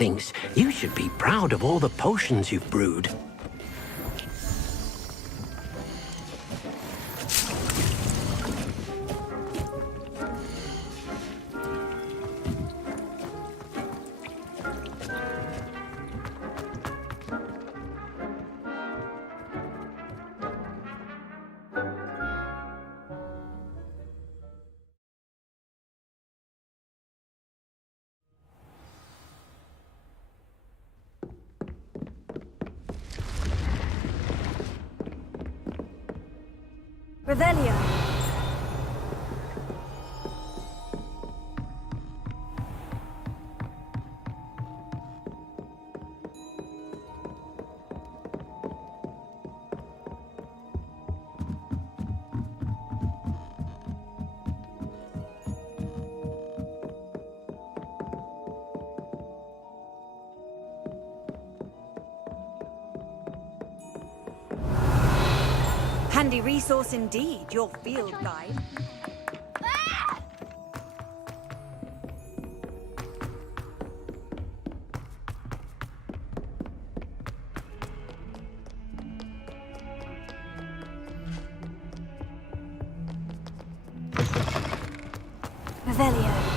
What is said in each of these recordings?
thinks you should be proud of all the potions you've brewed. Revelio. Handy resource indeed, your field guide. Revelio.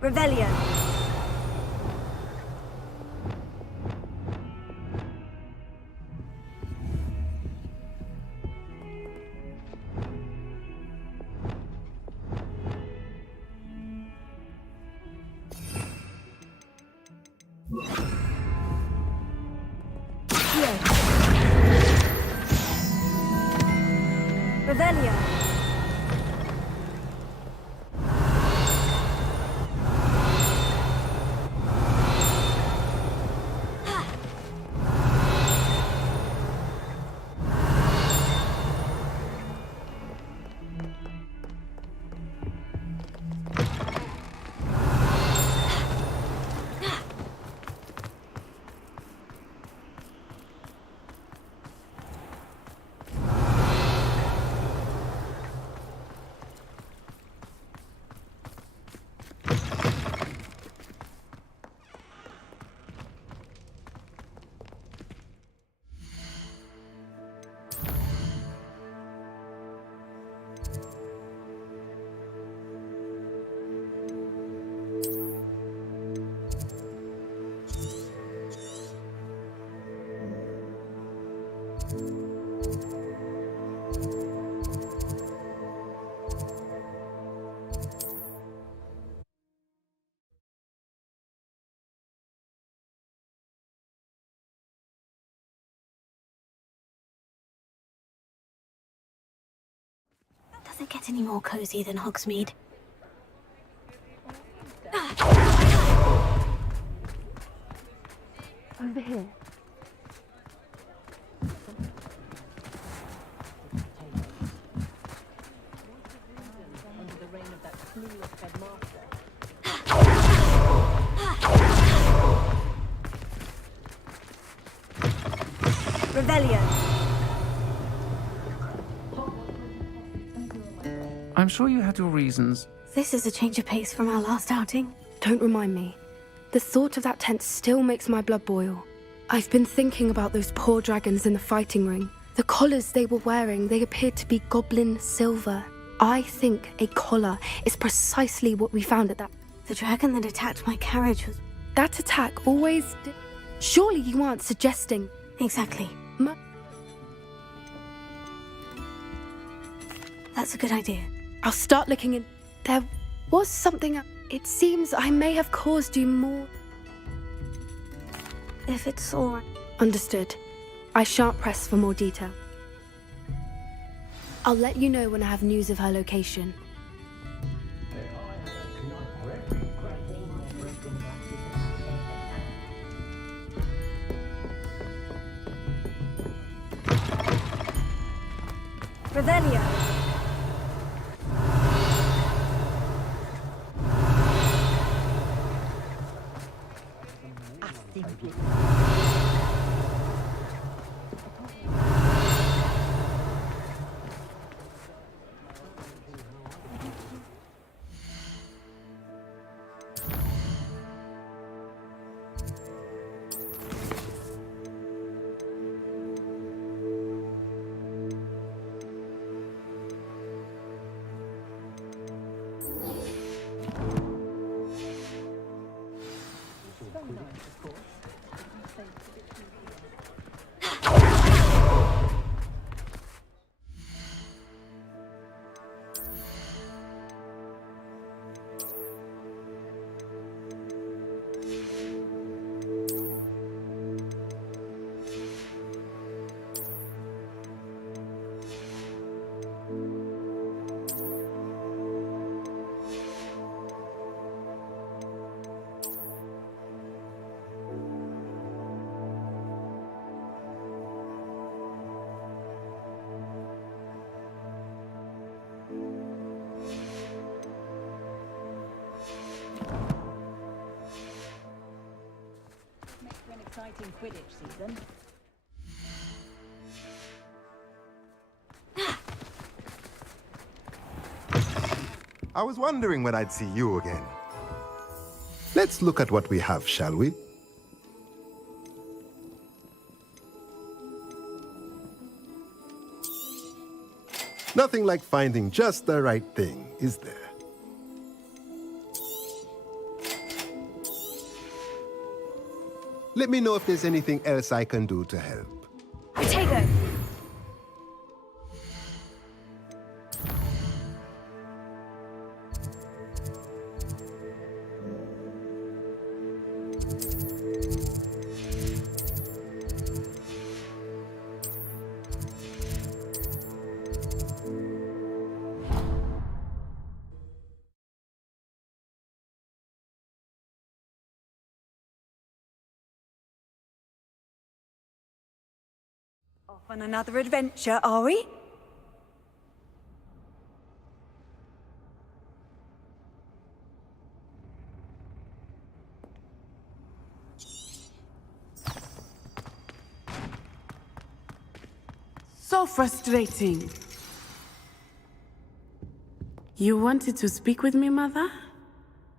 Revelio. Revelio. Does it get any more cozy than Hogsmeade? Over here. Revelio. I'm sure you had your reasons. This is a change of pace from our last outing. Don't remind me. The thought of that tent still makes my blood boil. I've been thinking about those poor dragons in the fighting ring. The collars they were wearing, they appeared to be goblin silver. I think a collar is precisely what we found at that. The dragon that attacked my carriage was... That attack always... Surely you aren't suggesting... Exactly. That's a good idea. I'll start looking in. There was something... It seems I may have caused you more... If it's all right. Understood. I shan't press for more detail. I'll let you know when I have news of her location. Revelio. Exciting Quidditch season. I was wondering when I'd see you again. Let's look at what we have, shall we? Nothing like finding just the right thing, is there? Let me know if there's anything else I can do to help. Protego. Off on another adventure, are we? So frustrating. You wanted to speak with me, Mother?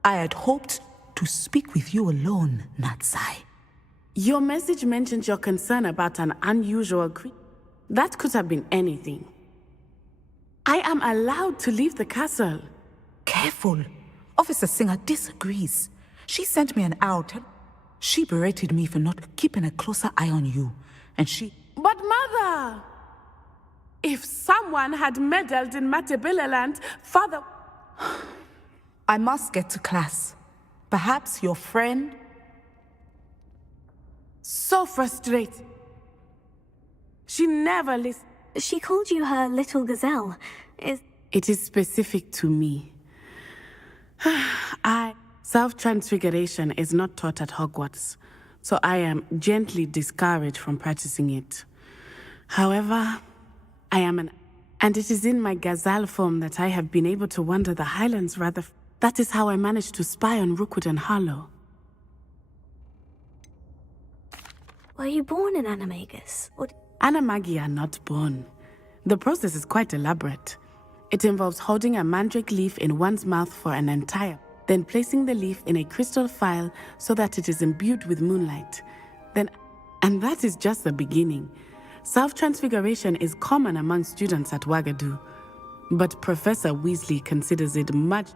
I had hoped to speak with you alone, Natsai. Your message mentioned your concern about an unusual creature. That could have been anything. I am allowed to leave the castle. Careful. Officer Singer disagrees. She sent me an out. She berated me for not keeping a closer eye on you. And she... But Mother! If someone had meddled in Matabilaland, Father... I must get to class. Perhaps your friend... So frustrated. She never listened. She called you her little gazelle. It is specific to me. Self-transfiguration is not taught at Hogwarts, so I am gently discouraged from practicing it. However, I am and it is in my gazelle form that I have been able to wander the Highlands rather. That is how I managed to spy on Rookwood and Harlow. Were you born in Animagus? Or... Animagi are not born. The process is quite elaborate. It involves holding a mandrake leaf in one's mouth for an entire, then placing the leaf in a crystal phial so that it is imbued with moonlight. And that is just the beginning. Self-transfiguration is common among students at Wagadu, but Professor Weasley considers it much...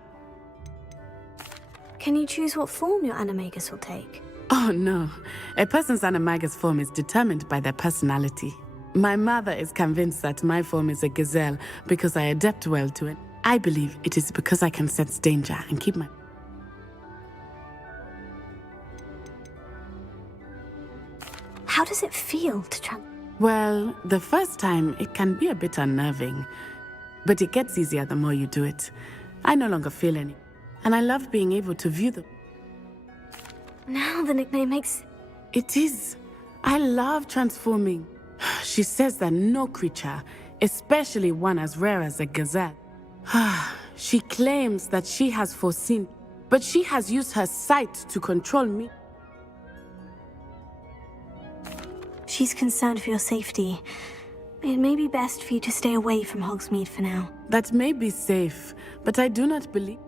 Can you choose what form your Animagus will take? Oh no, a person's animagus form is determined by their personality. My mother is convinced that my form is a gazelle because I adapt well to it. I believe it is because I can sense danger and keep my... How does it feel to Well, the first time it can be a bit unnerving. But it gets easier the more you do it. I no longer feel any. And I love being able to view them. Now the nickname makes... It is. I love transforming. She says that no creature, especially one as rare as a gazelle. She claims that she has foreseen, but she has used her sight to control me. She's concerned for your safety. It may be best for you to stay away from Hogsmeade for now. That may be safe, but I do not believe.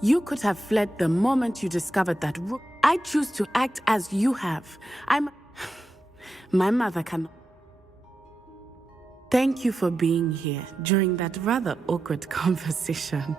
You could have fled the moment you discovered that rook. I choose to act as you have. My mother cannot. Thank you for being here during that rather awkward conversation.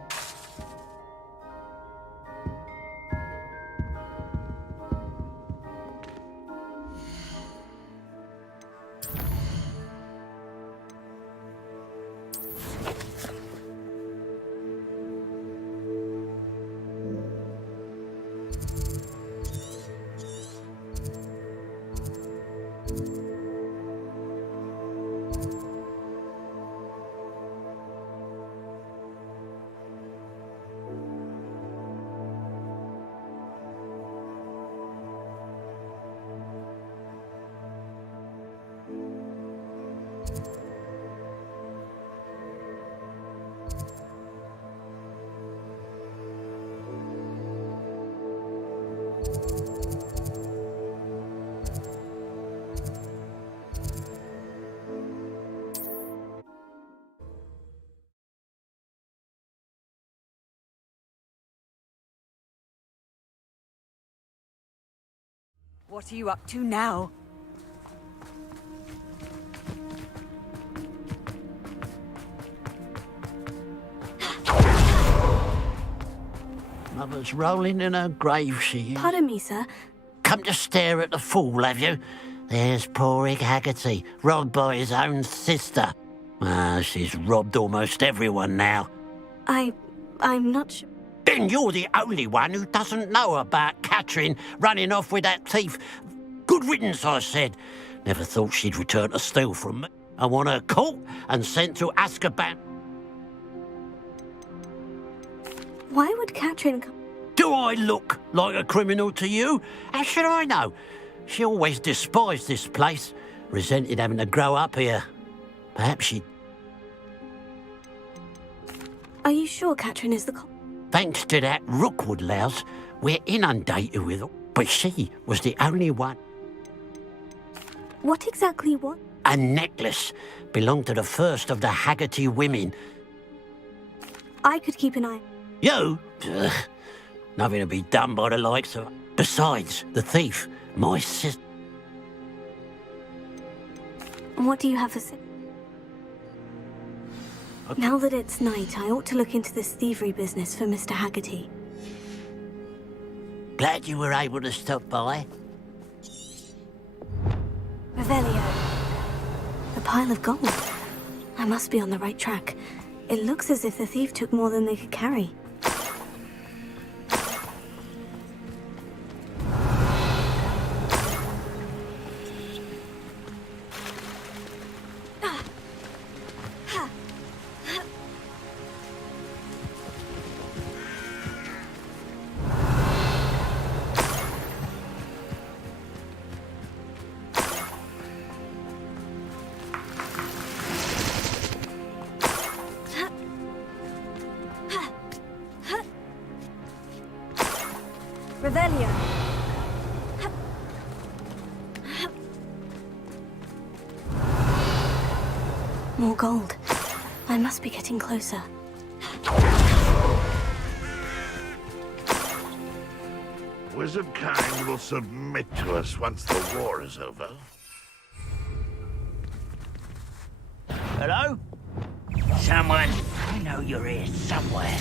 What are you up to now? Mother's rolling in her grave, she is. Pardon me, sir. Come to stare at the fool, have you? There's poor Ig Haggerty, robbed by his own sister. She's robbed almost everyone now. I'm not sure. Then you're the only one who doesn't know about Catherine running off with that thief. Good riddance, I said. Never thought she'd return to steal from me. I want her caught and sent to Azkaban. Why would Catherine come? Do I look like a criminal to you? How should I know? She always despised this place, resented having to grow up here. Perhaps she... Are you sure Catherine is the Thanks to that Rookwood louse, we're inundated with her. But she was the only one. What exactly what? A necklace belonged to the first of the Haggerty women. I could keep an eye. You? Ugh, nothing to be done by the likes of... Besides, the thief, my sister... And what do you have for Now that it's night, I ought to look into this thievery business for Mr. Haggerty. Glad you were able to stop by. Revelio. A pile of gold. I must be on the right track. It looks as if the thief took more than they could carry. Revelio. More gold. I must be getting closer. Wizard kind will submit to us once the war is over. Hello? Someone? I know you're here somewhere.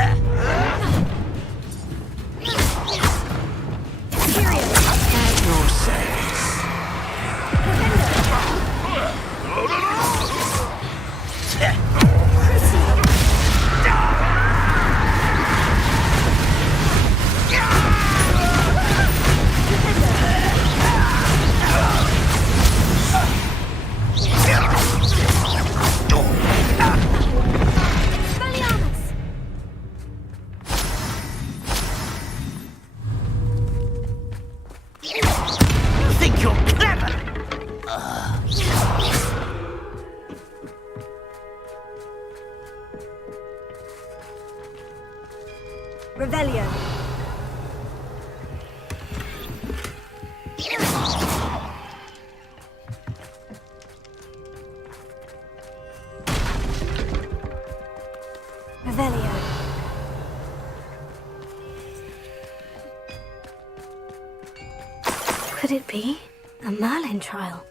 At your service. Revelio. Revelio. Could it be a Merlin trial?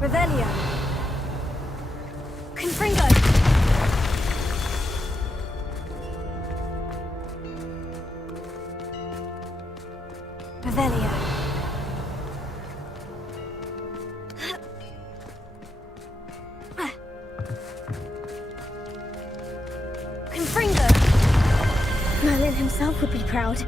Revelio. Confringo. Revelio. Confringo. Merlin himself would be proud.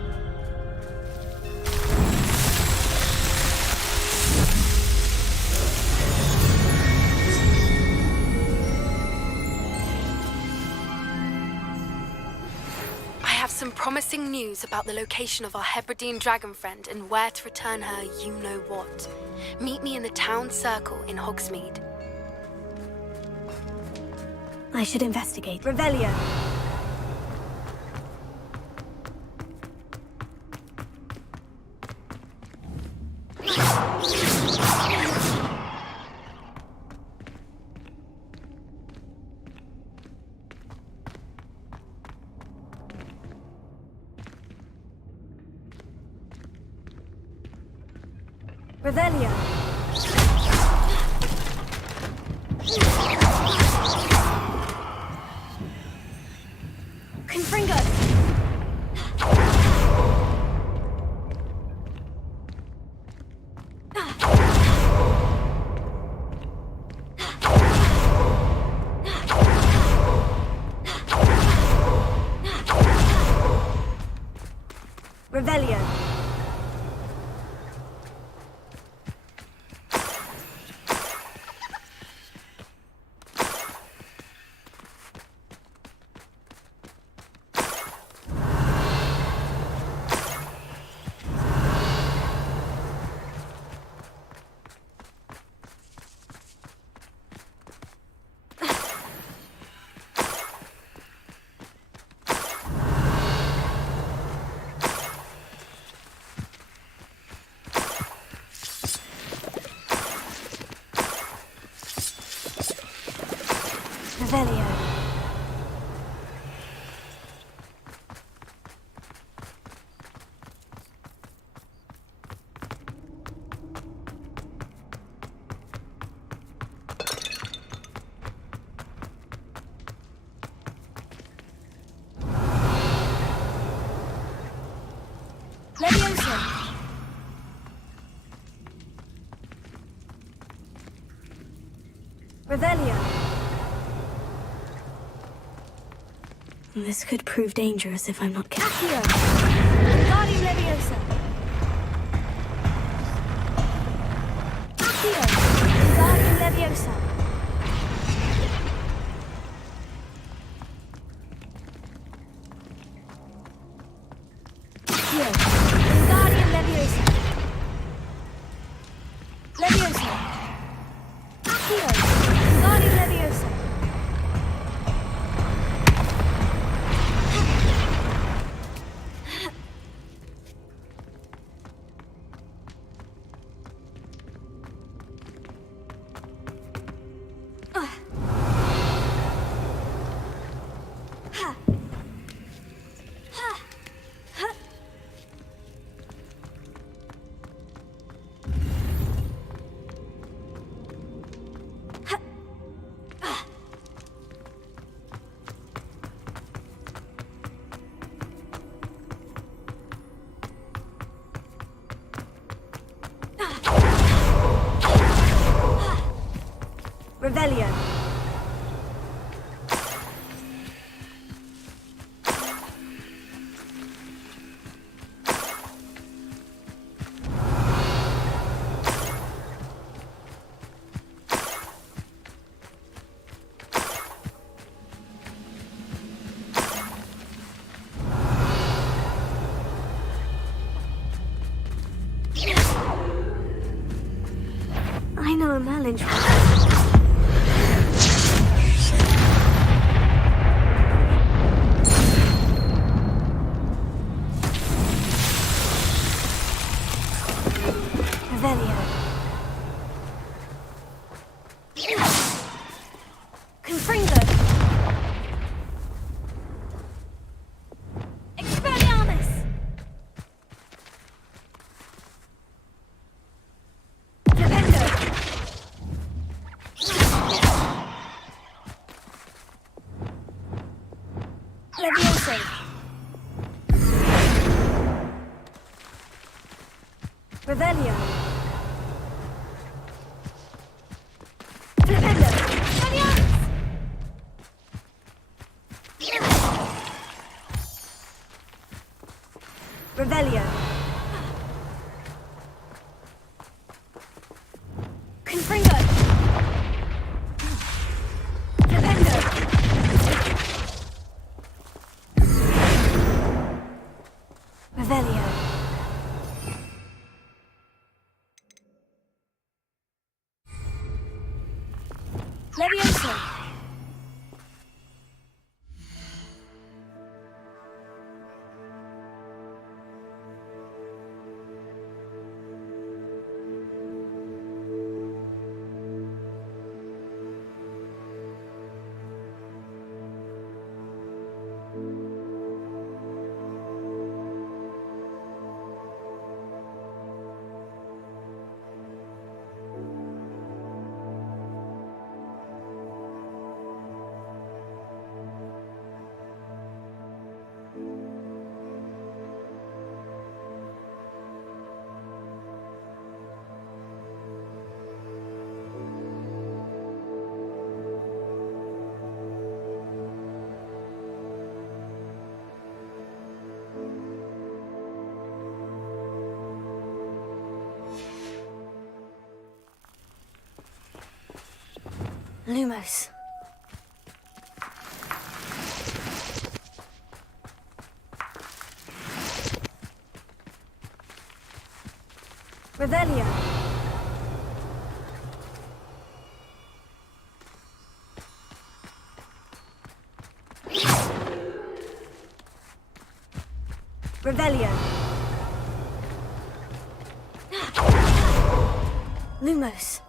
Some promising news about the location of our Hebridean dragon friend and where to return her you-know-what. Meet me in the town circle in Hogsmeade. I should investigate. Revelio. Revelio. Confringo. Revelio. Revelio. Leviosa. Revelio. This could prove dangerous if I'm not careful. Accio. Guardian Leviosa. Accio. Guardian Leviosa. Accio. Guardian Leviosa. Leviosa. Accio. Guardian Leviosa. Revelio. know a Merlin trick. Revelio. Confringo. Expelliarmus. Defendo. Levioso. Revelio. Defendo. Expelliarmus. Revelio. Confringo. Defendo. Revelio. Levioso. Lumos. Revelio. Revelio. Lumos.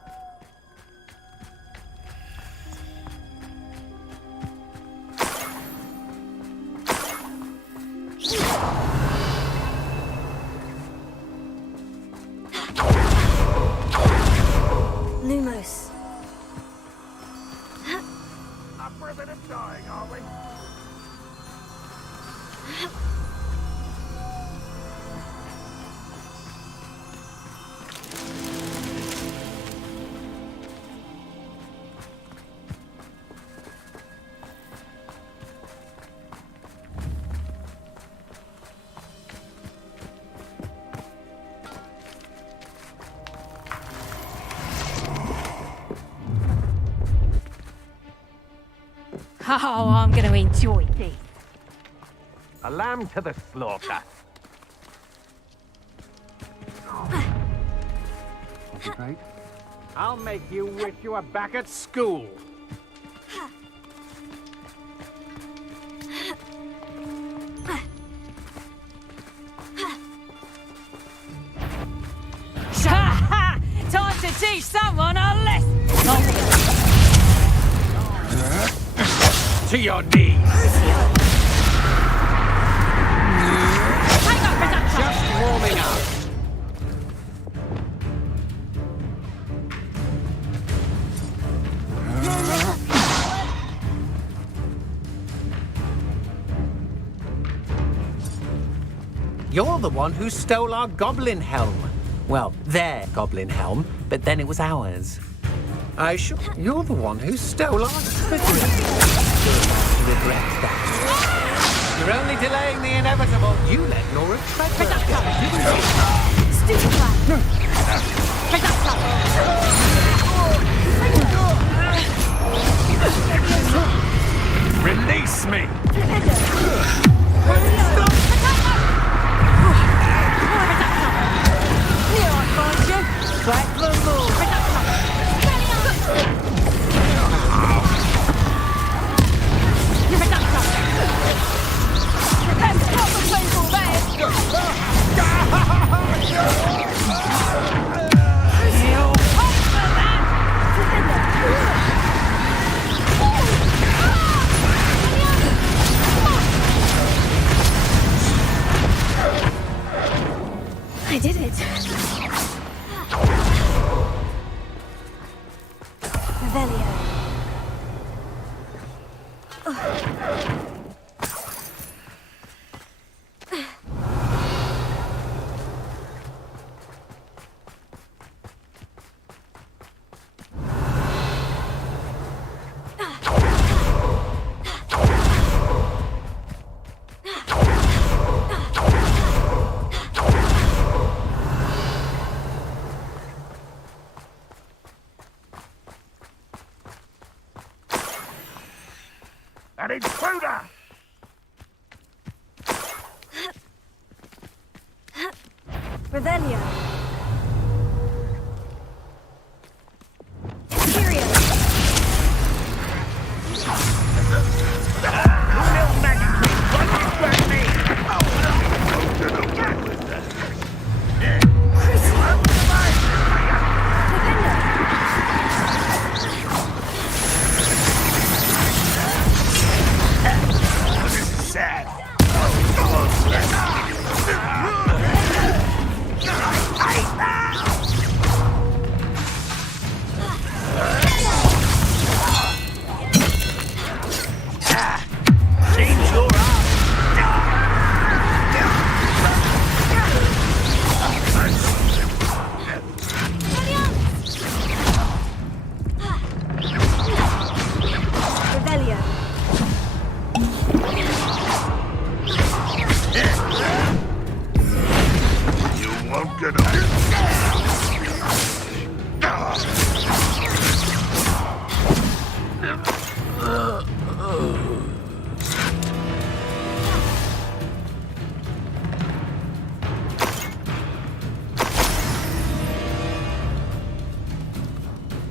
Lumos. Up for a bit of dying, are we? Oh, I'm going to enjoy this. A lamb to the slaughter. Right? I'll make you wish you were back at school. Time to teach someone a lesson. To your knees. Just warming up. You're the one who stole our goblin helm. Well, their goblin helm, but then it was ours. You're the one who stole our spirit. You're about to regret that. You're only delaying the inevitable. You let Nora tread. Release me! Here I find you. Back the moon. An intruder! Revelio. Imperio. Little magazine, what is me? This is sad. Seems you're Revelio. You won't get away.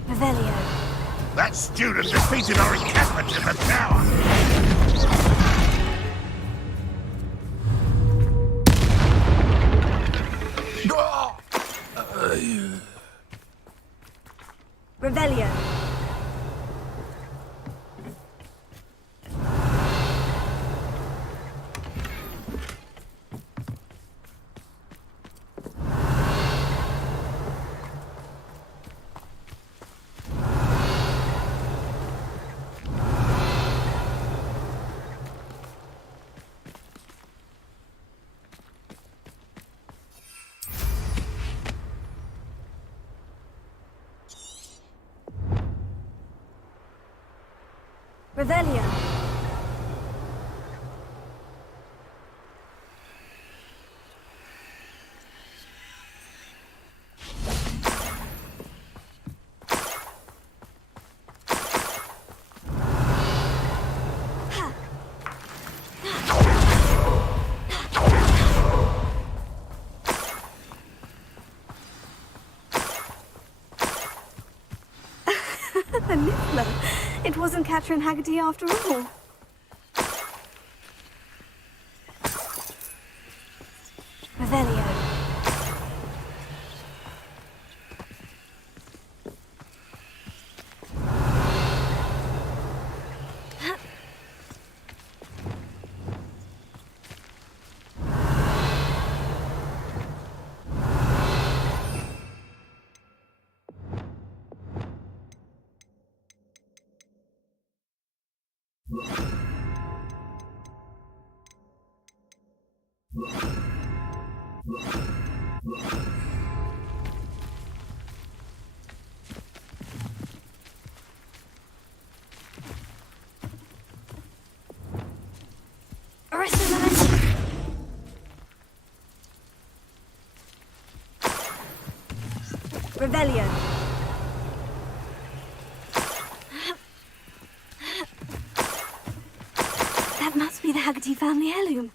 Revelio. That student defeated our encampment in the tower. Revelio. Revelio. The Niffler. It wasn't Catherine Haggerty after all. Revelio. Revelio. That must be the Haggerty family heirloom.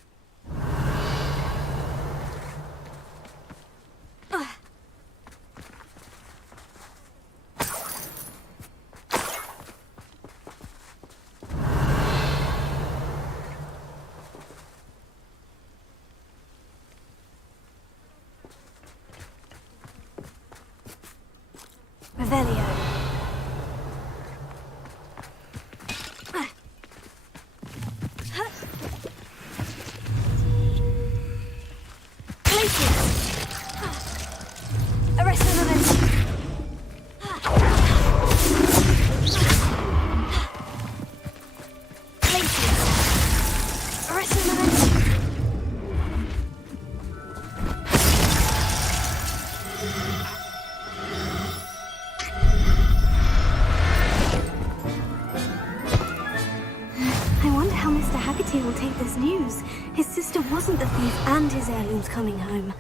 Revelio. Will take this news. His sister wasn't the thief and his heirloom's coming home.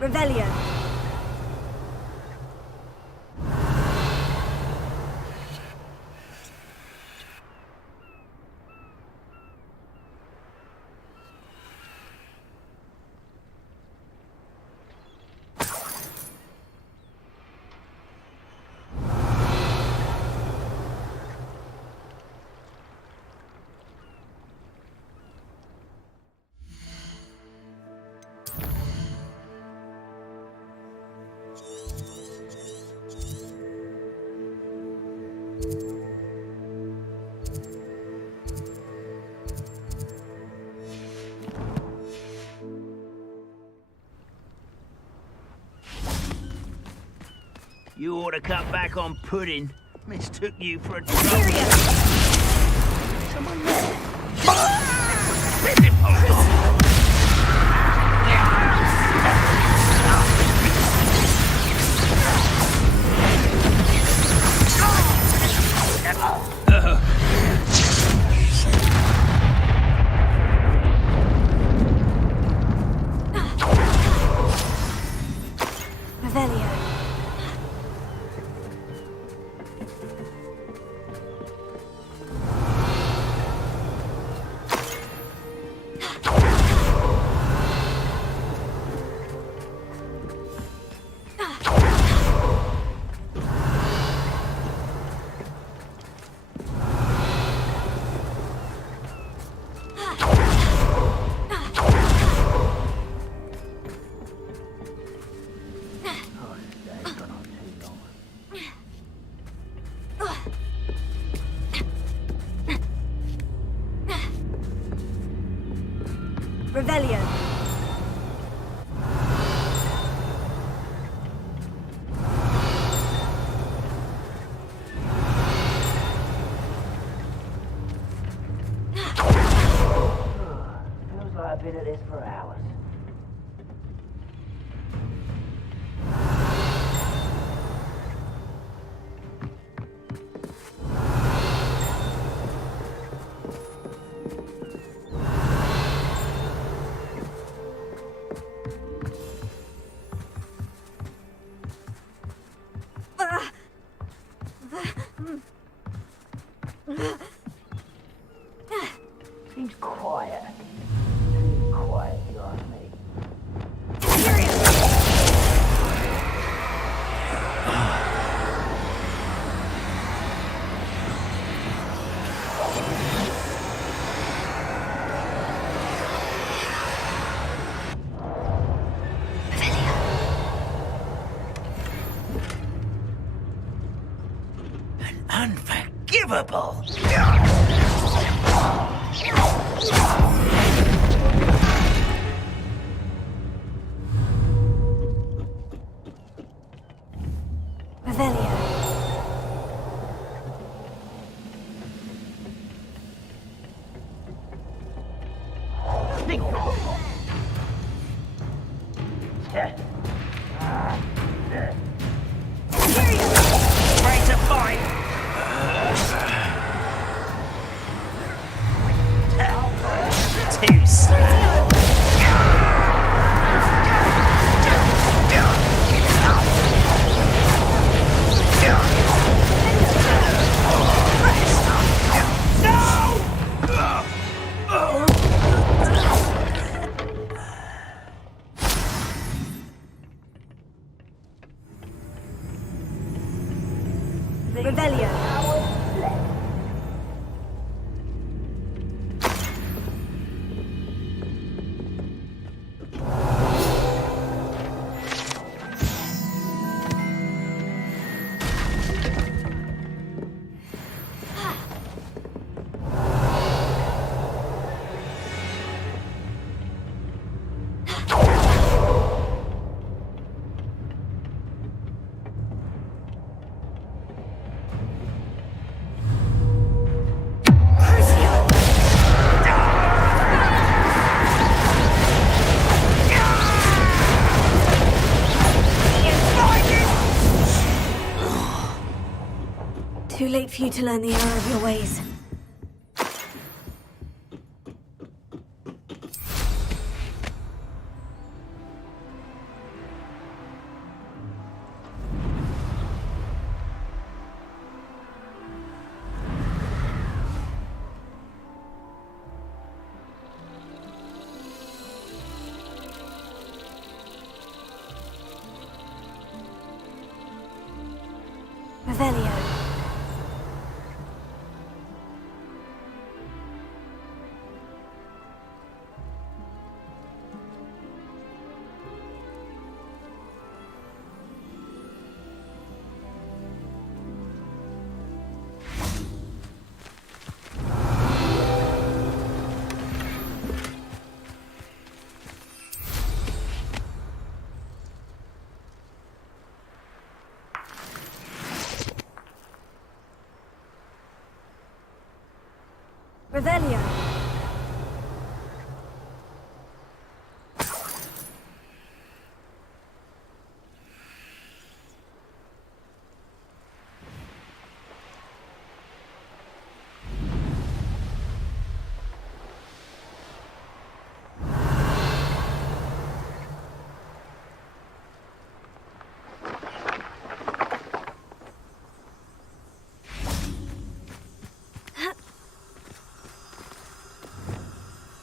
Revelio. You ought to cut back on pudding. Mistook you for a Someone Revelio. Revelio. Feels like I've been at this for hours. Seems quiet. Too quiet, if you ask me. Unforgivable! Revelio. Ready to fight! Too slow. Revelio. Too late for you to learn the error of your ways. Revelio. Revelio.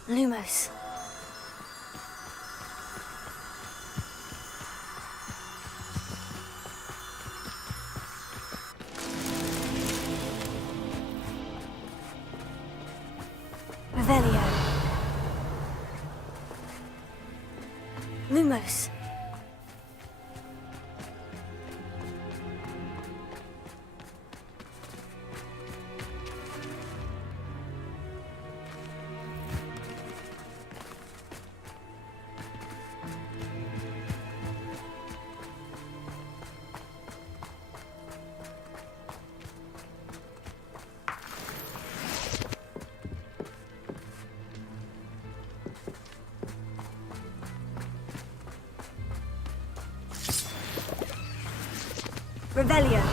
Lumos. Revelio. Lumos. Revelio.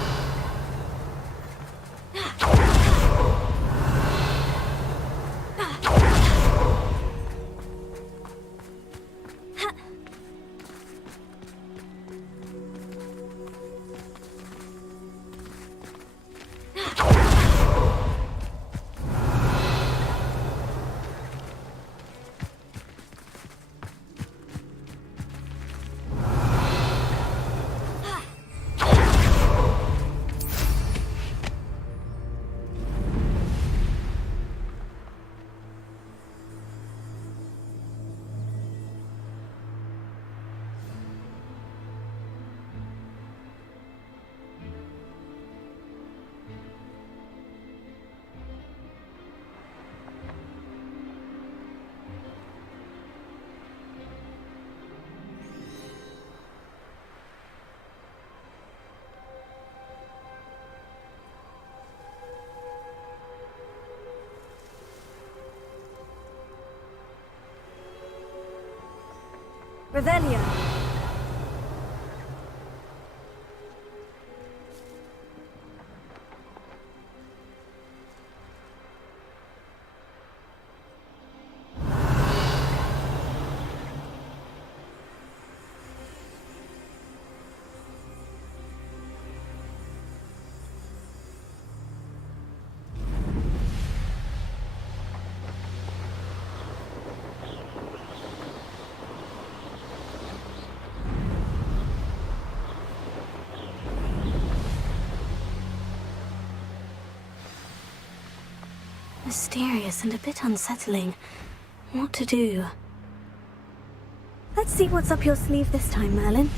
Revelio. Mysterious and a bit unsettling. What to do? Let's see what's up your sleeve this time, Merlin.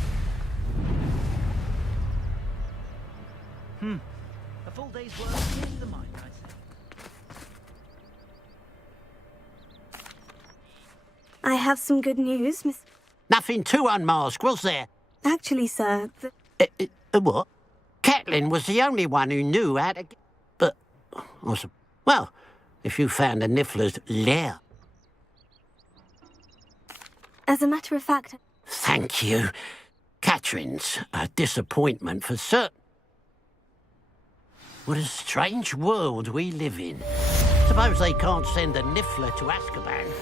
A full day's work in the mind, I say. I have some good news, Miss... Nothing too unmasked, was there? Actually, sir, What? Catelyn was the only one who knew how to... But... Well, if you found the Niffler's lair... As a matter of fact... Thank you. Catherine's a disappointment for certain. What a strange world we live in. Suppose they can't send a Niffler to Azkaban.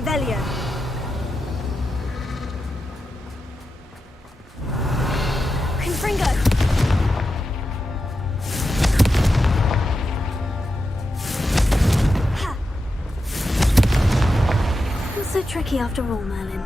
Revelio. Confringo. Ha. Not so tricky after all, Merlin.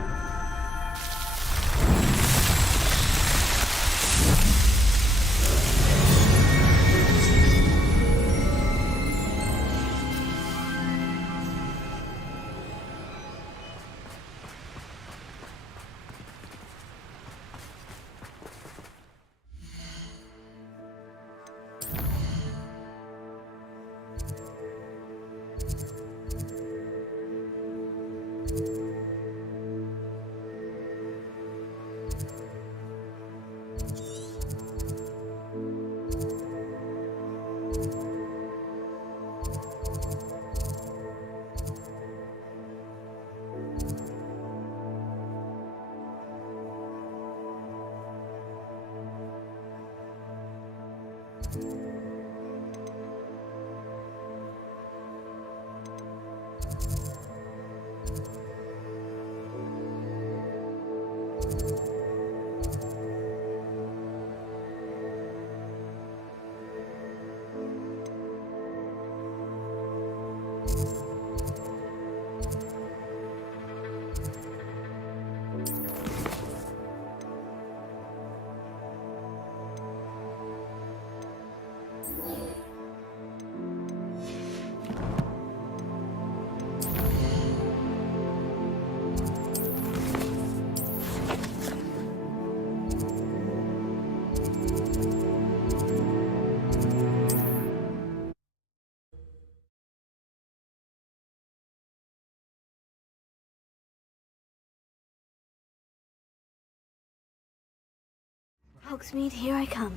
Hogsmeade, here I come.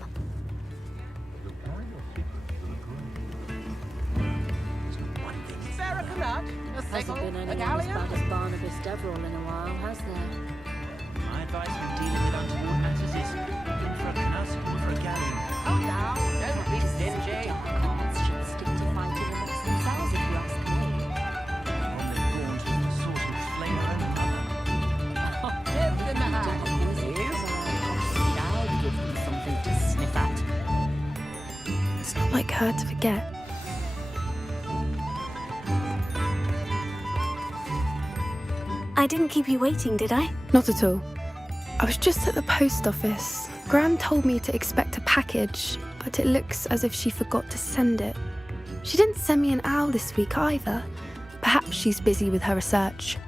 Hasn't been anyone as bad as Barnabas Deverell in a while, has there? My advice when dealing with untoward matters is looking for a canut or for a galleon. Oh, now, don't be stingy. Dark arts should stick to fighting amongst themselves, if you ask me. On their gaunt is the sort of flame her own mother. Lives in the house. I'll give them something to sniff at. It's not like her to forget. I didn't keep you waiting, did I? Not at all. I was just at the post office. Gran told me to expect a package, but it looks as if she forgot to send it. She didn't send me an owl this week either. Perhaps she's busy with her research.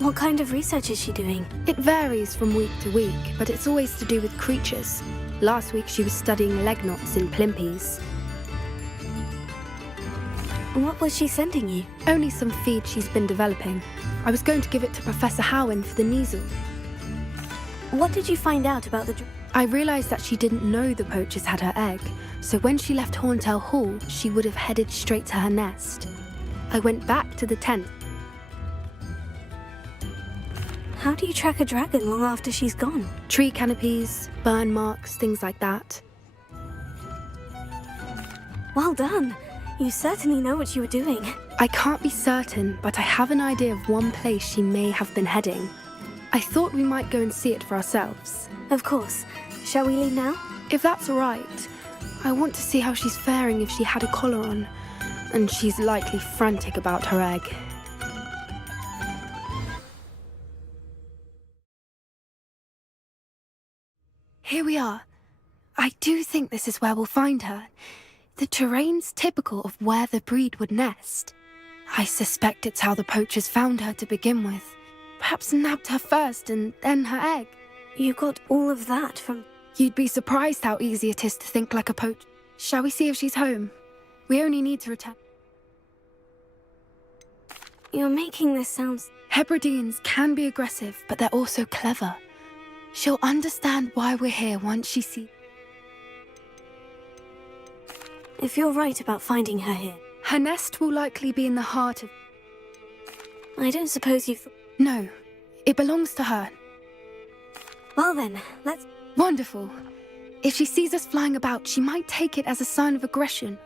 What kind of research is she doing? It varies from week to week, but it's always to do with creatures. Last week she was studying leg knots in plimpies. What was she sending you? Only some feed she's been developing. I was going to give it to Professor Howen for the Kneasel. What did you find out about the... I realised that she didn't know the poachers had her egg, so when she left Horntail Hall, she would have headed straight to her nest. I went back to the tent. How do you track a dragon long after she's gone? Tree canopies, burn marks, things like that. Well done. You certainly know what you were doing. I can't be certain, but I have an idea of one place she may have been heading. I thought we might go and see it for ourselves. Of course. Shall we leave now? If that's all right. I want to see how she's faring if she had a collar on. And she's likely frantic about her egg. Here we are. I do think this is where we'll find her. The terrain's typical of where the breed would nest. I suspect it's how the poachers found her to begin with. Perhaps nabbed her first and then her egg. You got all of that from... You'd be surprised how easy it is to think like a poacher. Shall we see if she's home? We only need to return. You're making this sound... Hebrideans can be aggressive, but they're also clever. She'll understand why we're here once she sees... If you're right about finding her here... Her nest will likely be in the heart of... I don't suppose you've... No, it belongs to her. Well then, let's... Wonderful. If she sees us flying about, she might take it as a sign of aggression.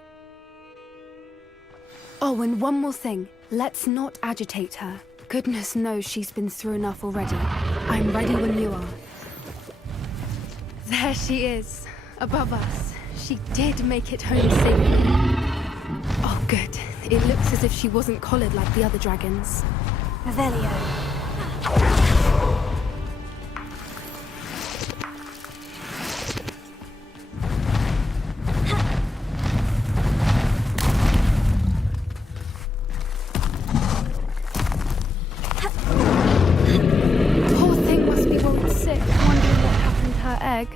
Oh, and one more thing. Let's not agitate her. Goodness knows she's been through enough already. I'm ready when you are. There she is, above us. She did make it home safely. Oh, good. It looks as if she wasn't collared like the other dragons. Revelio. Poor thing must be worried sick, wondering what happened to her egg.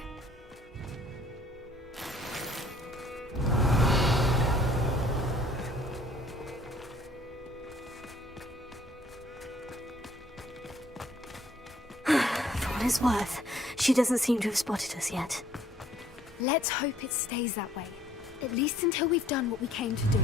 For what it's worth, she doesn't seem to have spotted us yet. Let's hope it stays that way. At least until we've done what we came to do.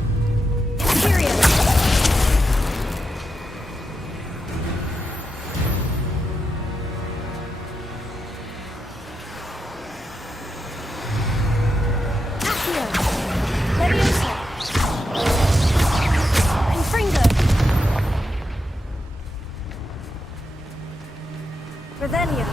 Revelio.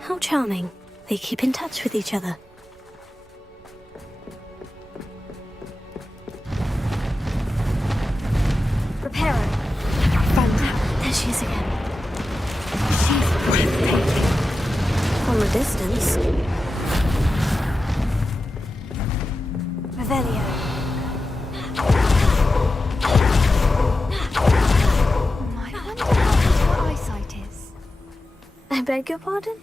How charming. They keep in touch with each other. Reparo. Fantastic. There she is again. She's breathtaking. From a distance. Revelio. I wonder how good her eyesight is. I beg your pardon?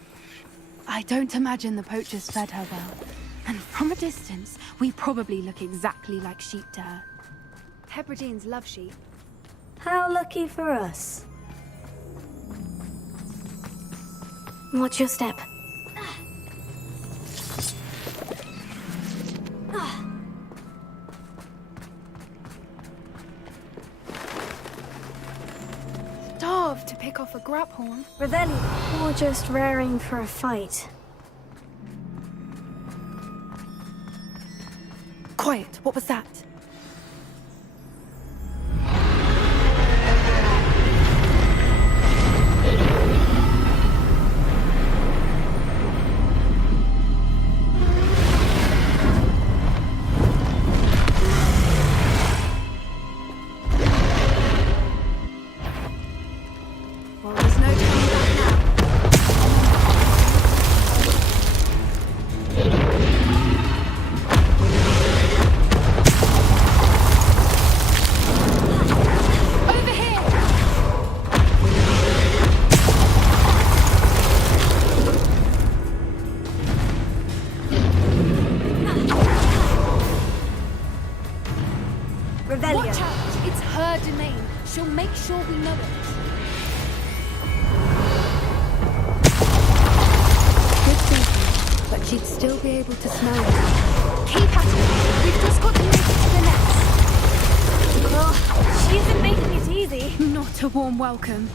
I don't imagine the poachers fed her well. And from a distance, we probably look exactly like sheep to her. Hebrideans love sheep. How lucky for us. Watch your step. Starved to pick off a graphorn. Revelio. Or just raring for a fight. Quiet, what was that? Well, there's no turning back now. Over here! Revelio. Watch out! It's her domain. She'll make sure we know it. Good thinking, but she'd still be able to smell it. Keep at it. We've just got to make it to the nest. Well, she isn't making it easy. Not a warm welcome.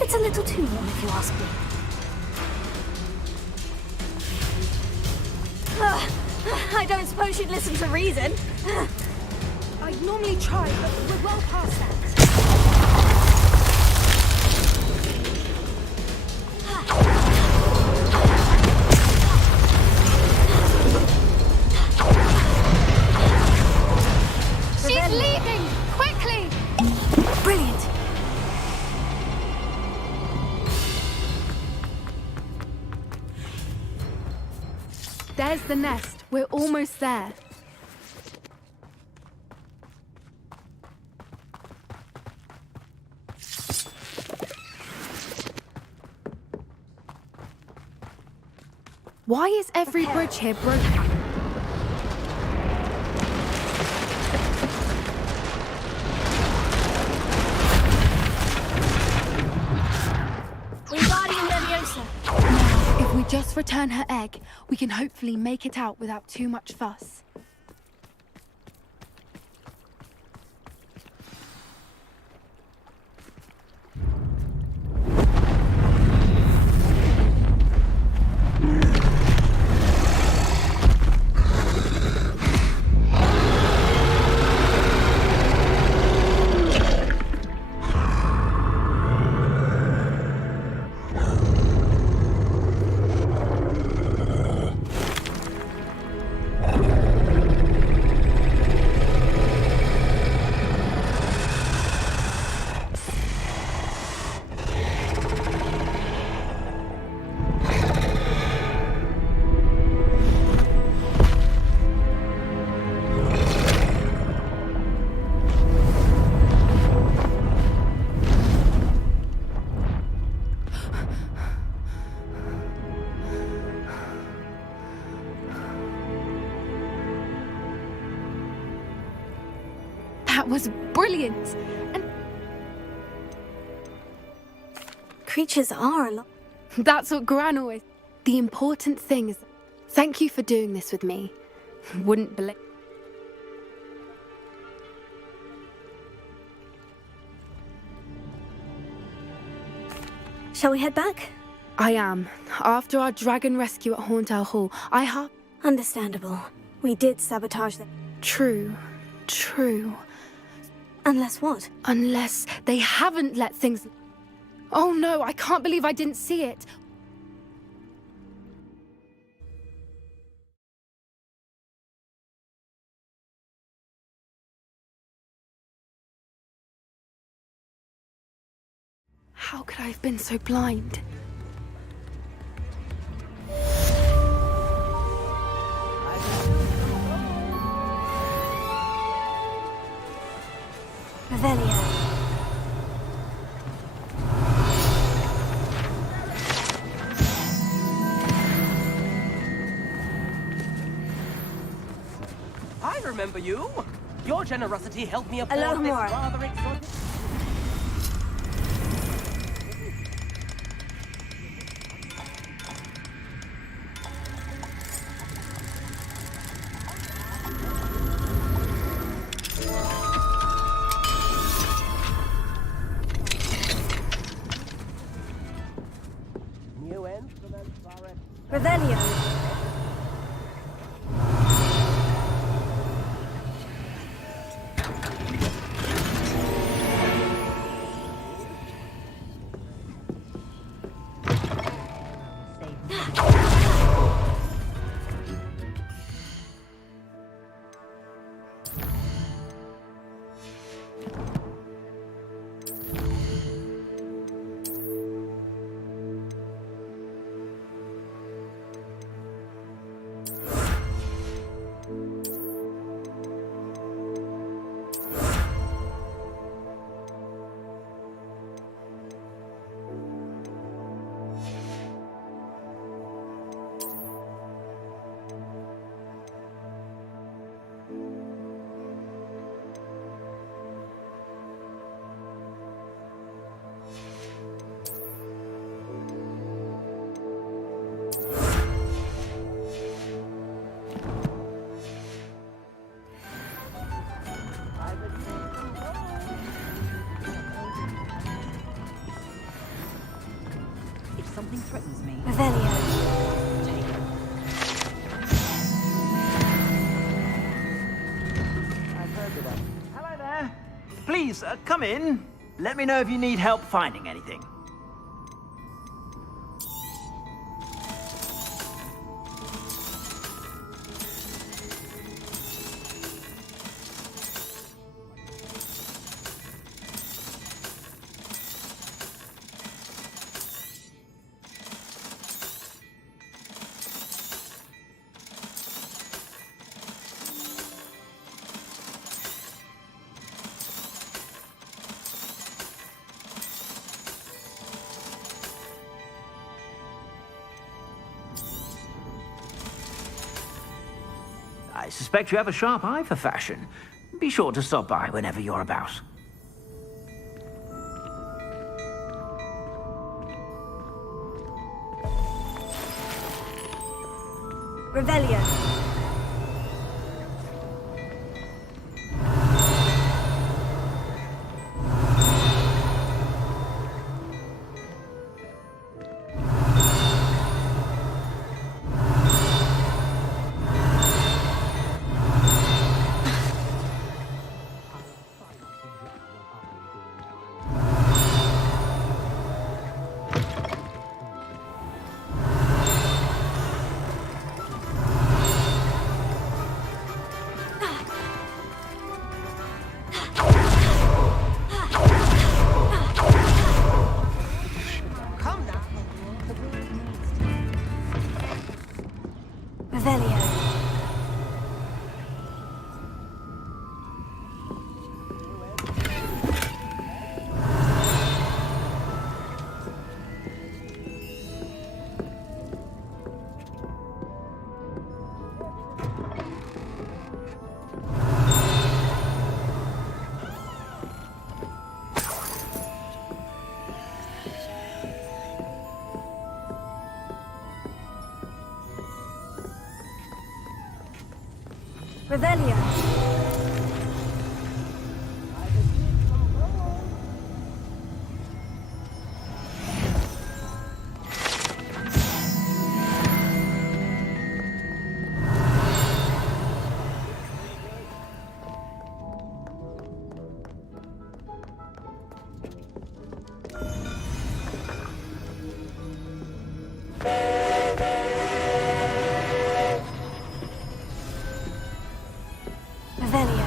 It's a little too warm, if you ask me. I don't suppose she'd listen to reason. I'd normally try, but we're well past that. She's leaving! Quickly! Brilliant. There's the nest. We're almost there. Why is every bridge here broken? Wingardium Leviosa. Now, if we just return her egg, we can hopefully make it out without too much fuss. That was brilliant! And creatures are a lot. that's what Gran always... The important thing is... Thank you for doing this with me. Wouldn't believe... Shall we head back? I am. After our dragon rescue at Hauntow Hall, Understandable. We did sabotage them. True. Unless what? Unless they haven't let things... Oh no, I can't believe I didn't see it. How could I have been so blind? Revelio. I remember you. Your generosity helped me afford Hello, this Mora. rather exotic... Revelio. If something threatens me... Revelio. I've heard of that. Hello there. Please, come in. Let me know if you need help finding anything. I suspect you have a sharp eye for fashion. Be sure to stop by whenever you're about. Revelio. Revelio. Revelio. Revelio.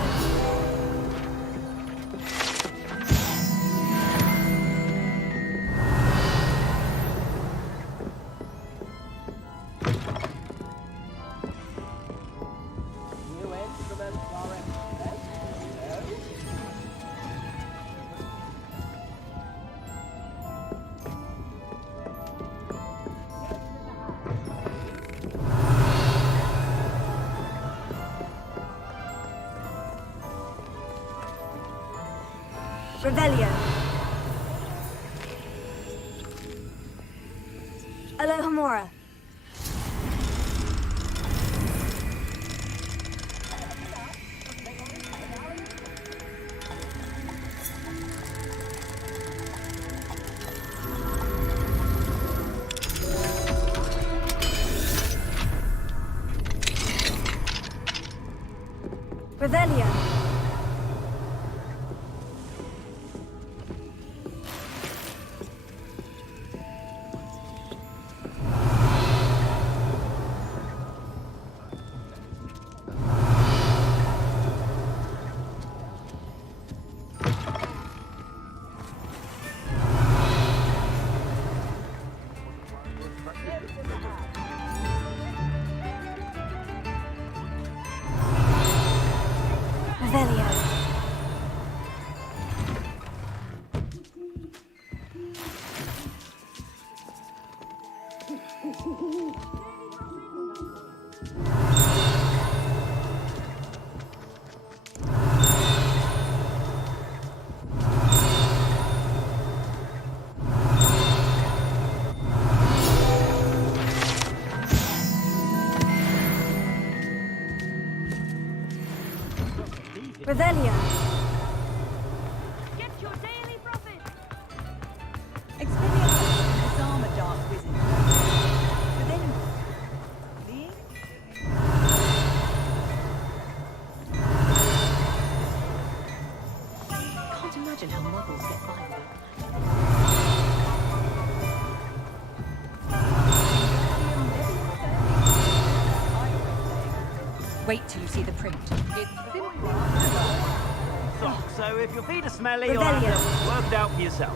Revelio. Alohomora. Revelio. Revelio. Revelio. Get your daily profit. Expelliarmus. Disarm a dark wizard. Revelio. Leave. Can't imagine how muggles get by with it. Wait till you see the print. It's So if your feet are smelly, you'll have to work it out for yourself.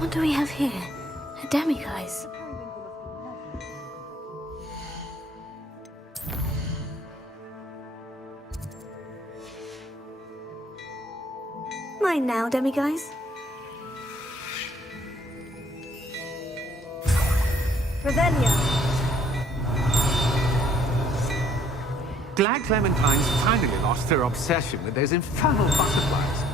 What do we have here? A demiguise. Mine now, demiguise. Revelio. Glad Clementine's finally lost her obsession with those infernal butterflies.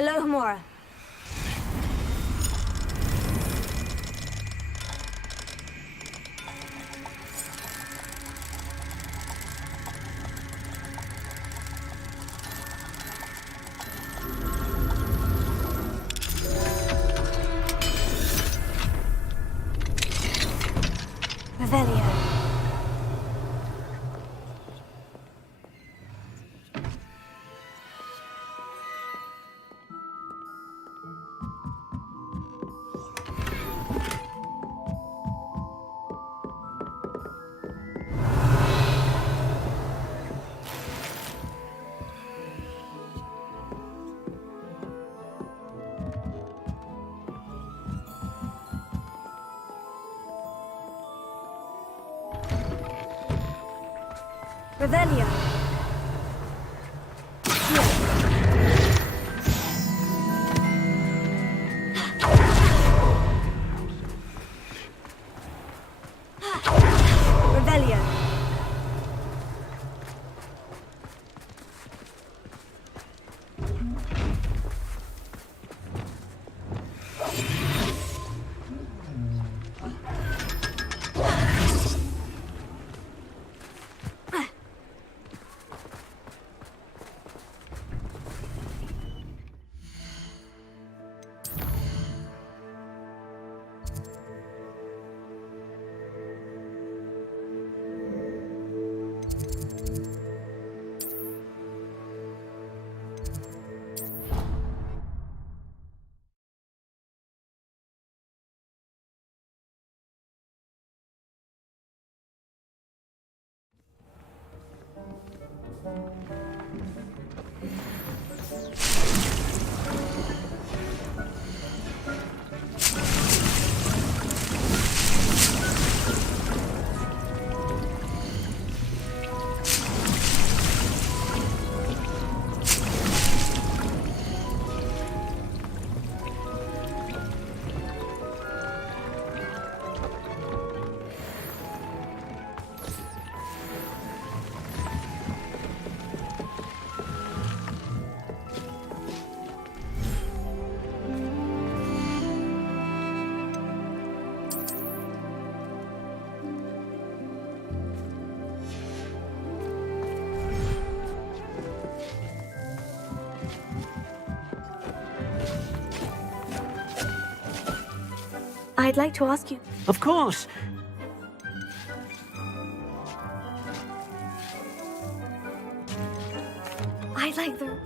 Alohomora. Revelio. Revelio. Revelio. I'd like to ask you. Of course. I'd like the.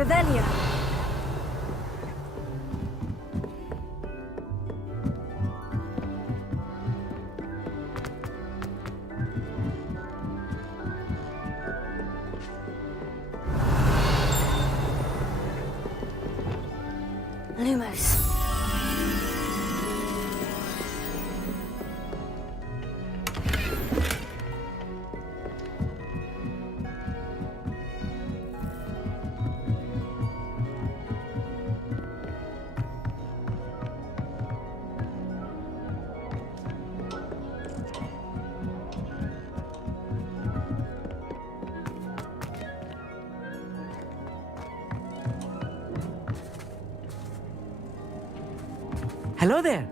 Revelio. Lumos. Hello there.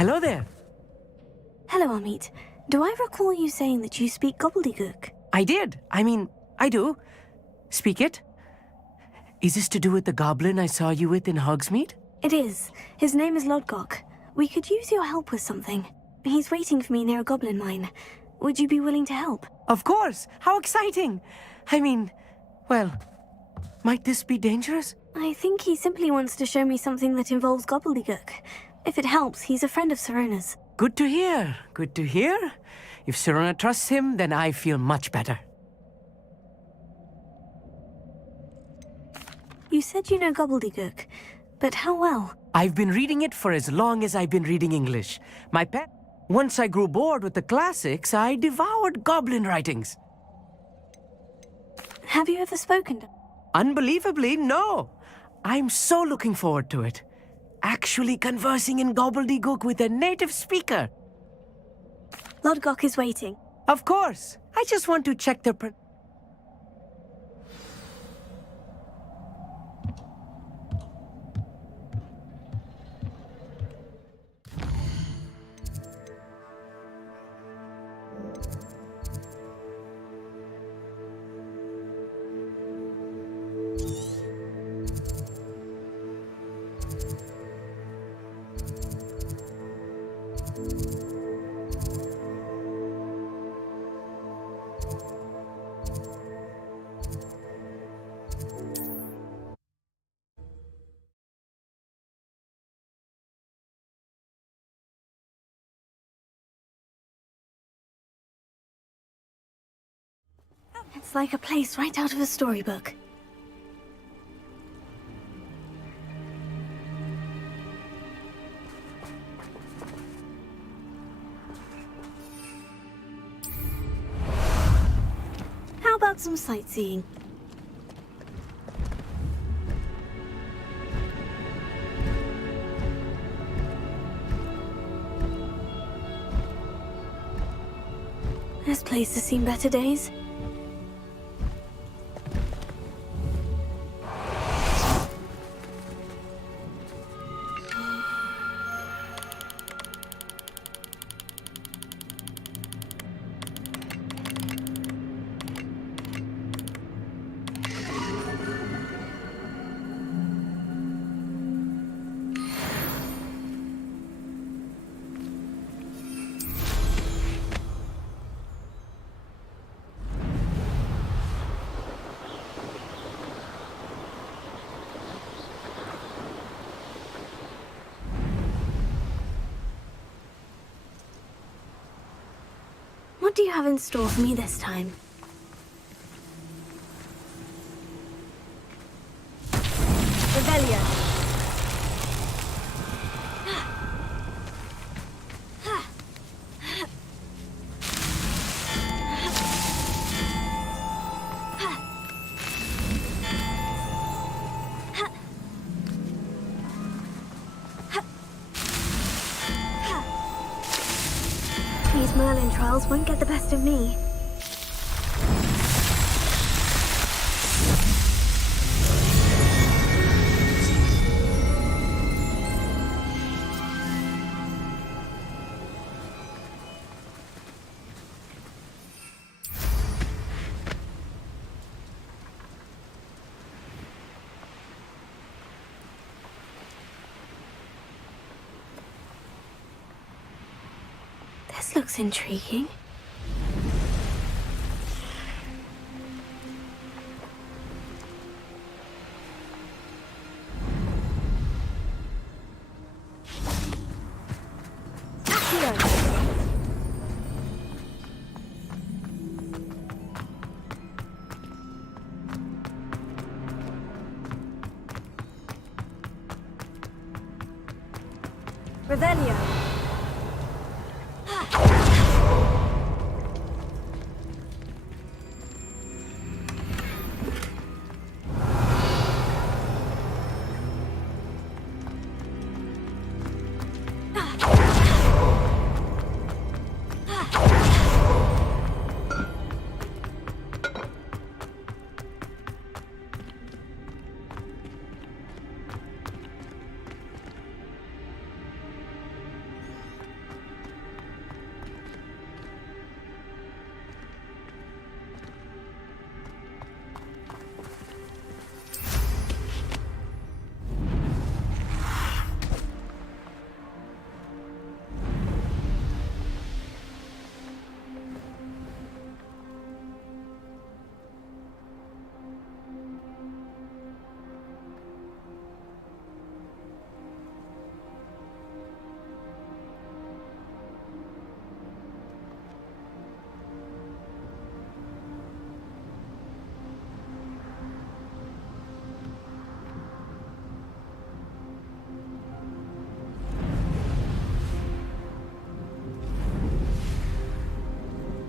Hello there. Hello, Amit. Do I recall you saying that you speak gobbledygook? I did. I mean, I do. Speak it. Is this to do with the goblin I saw you with in Hogsmeade? It is. His name is Lodgok. We could use your help with something. He's waiting for me near a goblin mine. Would you be willing to help? Of course. How exciting. I mean, well, might this be dangerous? I think he simply wants to show me something that involves gobbledygook. If it helps, he's a friend of Serona's. Good to hear. Good to hear. If Serona trusts him, then I feel much better. You said you know gobbledygook, but how well? I've been reading it for as long as I've been reading English. My pet. Once I grew bored with the classics, I devoured goblin writings. Have you ever spoken to... Unbelievably, no. I'm so looking forward to it. Actually conversing in gobbledygook with a native speaker. Lodgok is waiting. Of course. I just want to check the... It's like a place right out of a storybook. How about some sightseeing? This place has seen better days. What do you have in store for me this time? Revelio. These Merlin trials won't get the best of me. This looks intriguing. Revelio.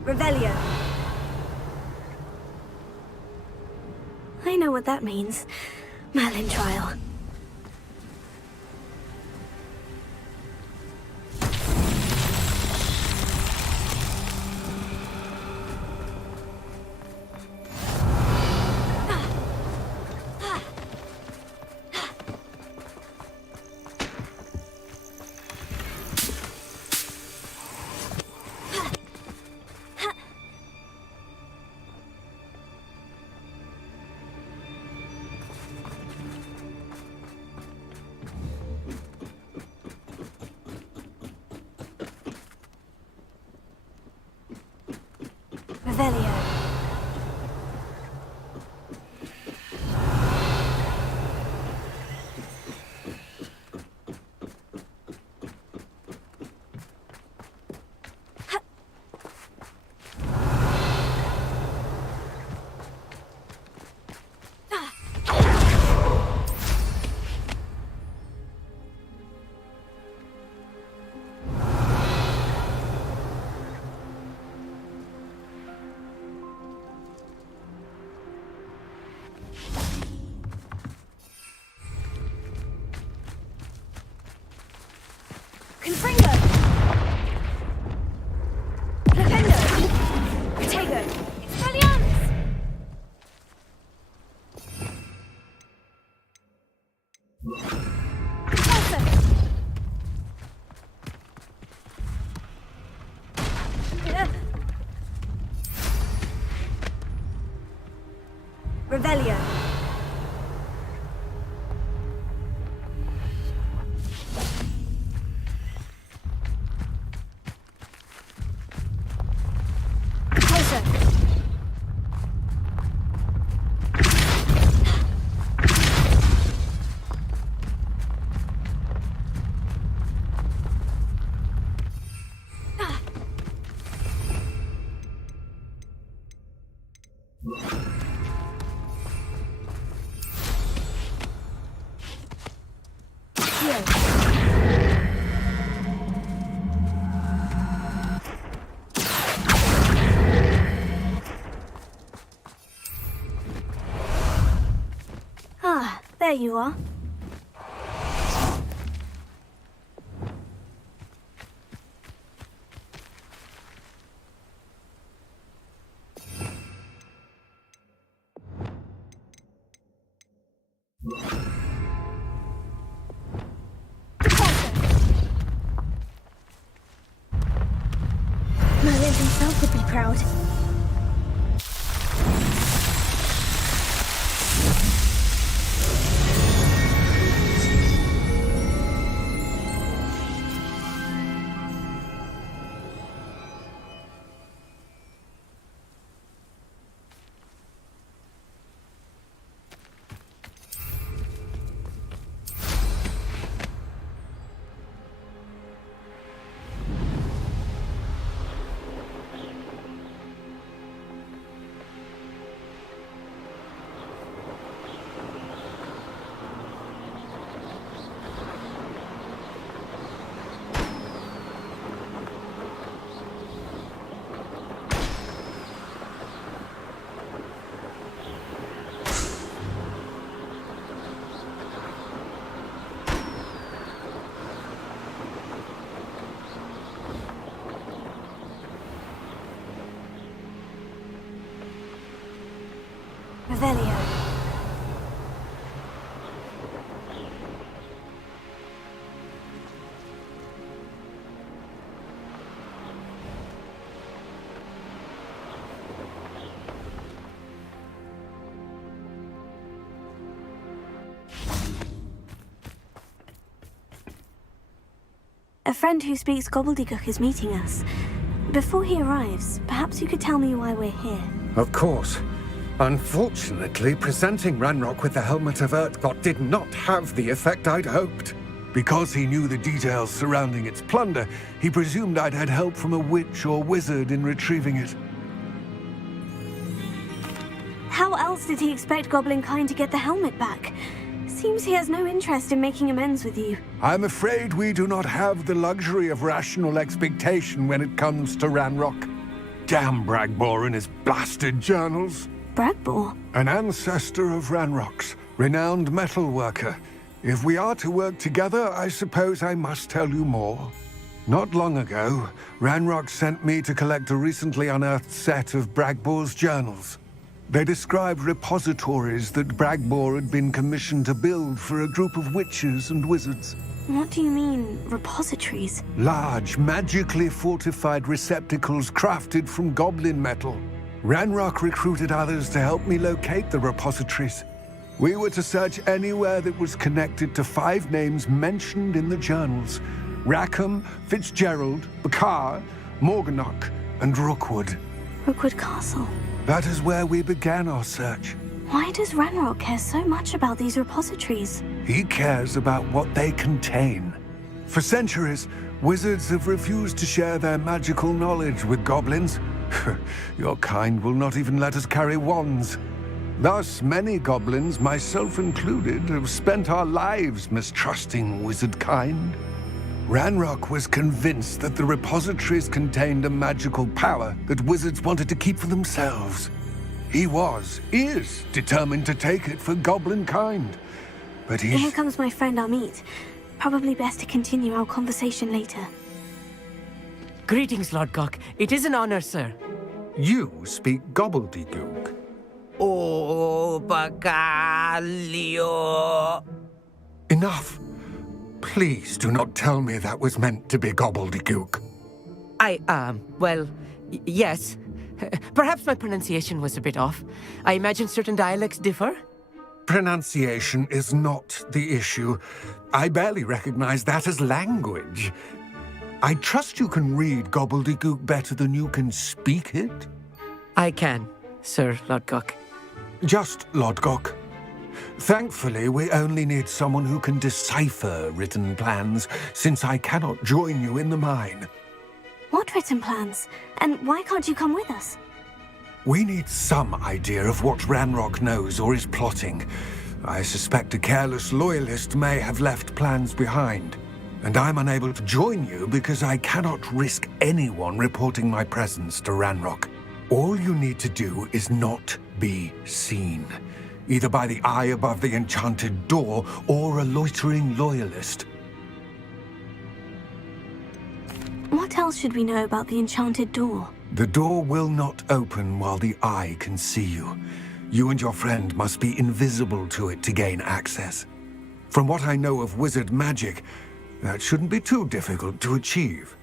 Revelio. I know what that means. Merlin trial. Revelio. Confringo! Flipendo! Protego! Expelliarmus! Repulsor! Revelio! Ah, there you are. Merlin himself would be proud. Revelio. A friend who speaks gobbledygook is meeting us. Before he arrives, perhaps you could tell me why we're here. Of course. Unfortunately, presenting Ranrock with the Helmet of Urtkot did not have the effect I'd hoped. Because he knew the details surrounding its plunder, he presumed I'd had help from a witch or wizard in retrieving it. How else did he expect Goblinkind to get the helmet back? Seems he has no interest in making amends with you. I'm afraid we do not have the luxury of rational expectation when it comes to Ranrock. Damn Bragbor and his blasted journals. Bragbor? An ancestor of Ranrock's, renowned metal worker. If we are to work together, I suppose I must tell you more. Not long ago, Ranrock sent me to collect a recently unearthed set of Bragbor's journals. They described repositories that Bragbor had been commissioned to build for a group of witches and wizards. What do you mean, repositories? Large, magically fortified receptacles crafted from goblin metal. Ranrock recruited others to help me locate the repositories. We were to search anywhere that was connected to 5 names mentioned in the journals: Rackham, Fitzgerald, Bakar, Morganach, and Rookwood. Rookwood Castle. That is where we began our search. Why does Ranrock care so much about these repositories? He cares about what they contain. For centuries, wizards have refused to share their magical knowledge with goblins. Your kind will not even let us carry wands. Thus, many goblins, myself included, have spent our lives mistrusting wizard kind. Ranrock was convinced that the repositories contained a magical power that wizards wanted to keep for themselves. He is determined to take it for goblin kind. But Here comes my friend Amit. Probably best to continue our conversation later. Greetings, Lord Cock. It is an honor, sir. You speak gobbledygook. Oh, Bacalio. Enough. Please do not tell me that was meant to be gobbledygook. Well, yes. Perhaps my pronunciation was a bit off. I imagine certain dialects differ? Pronunciation is not the issue. I barely recognize that as language. I trust you can read gobbledygook better than you can speak it? I can, Sir Lodgok. Just Lodgok. Thankfully, we only need someone who can decipher written plans, since I cannot join you in the mine. What written plans? And why can't you come with us? We need some idea of what Ranrock knows or is plotting. I suspect a careless loyalist may have left plans behind. And I'm unable to join you because I cannot risk anyone reporting my presence to Ranrock. All you need to do is not be seen. Either by the eye above the enchanted door, or a loitering loyalist. What else should we know about the enchanted door? The door will not open while the eye can see you. You and your friend must be invisible to it to gain access. From what I know of wizard magic, that shouldn't be too difficult to achieve.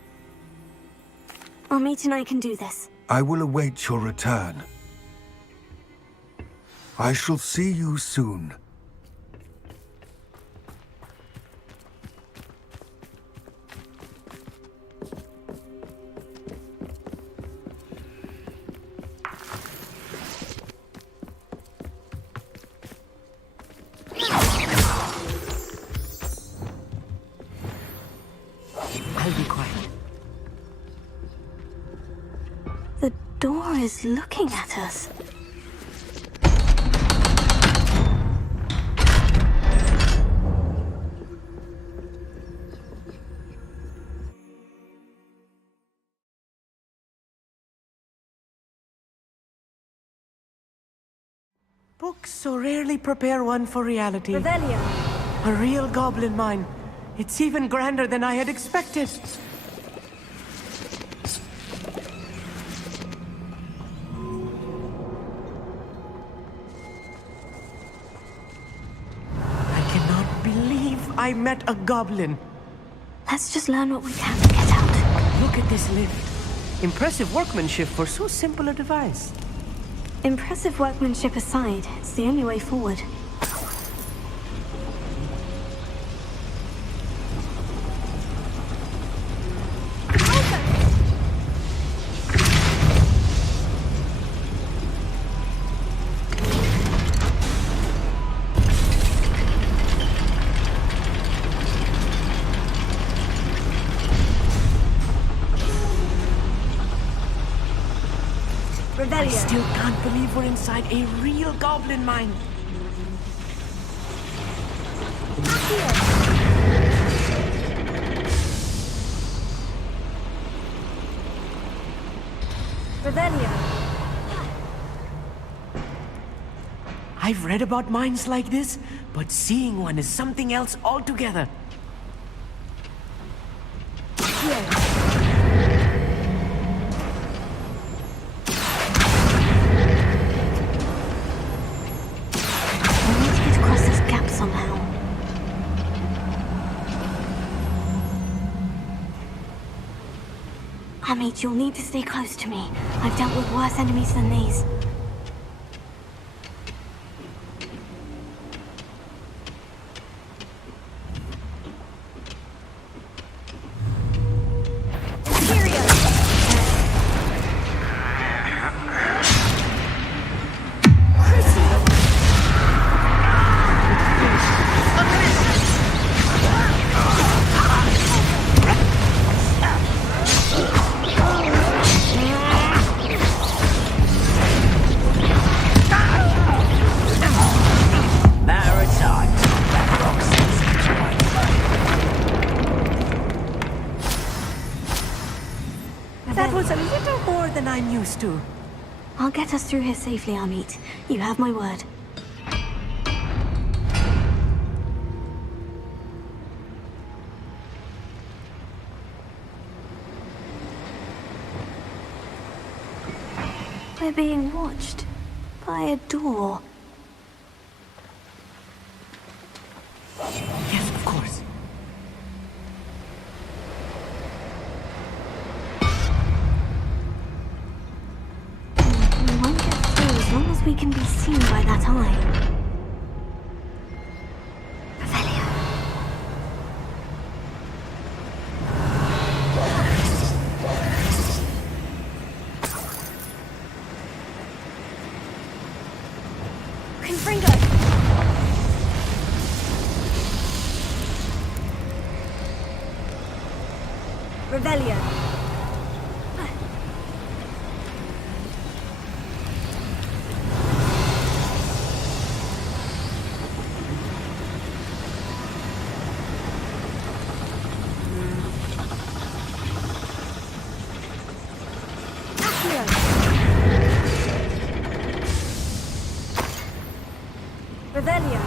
Amit and I can do this. I will await your return. I shall see you soon. I'll be quiet. The door is looking at us. Books so rarely prepare one for reality. Revelio. A real goblin mine. It's even grander than I had expected. I met a goblin. Let's just learn what we can to get out. Look at this lift. Impressive workmanship for so simple a device. Impressive workmanship aside, it's the only way forward. I still can't believe we're inside a real goblin mine. Revelio. I've read about mines like this, but seeing one is something else altogether. Amit, you'll need to stay close to me. I've dealt with worse enemies than these. That was a little more than I'm used to. I'll get us through here safely, Amit. You have my word. We're being watched by a door. Yes, of course. We won't get through as long as we can be seen by that eye. Revelio. Revelio.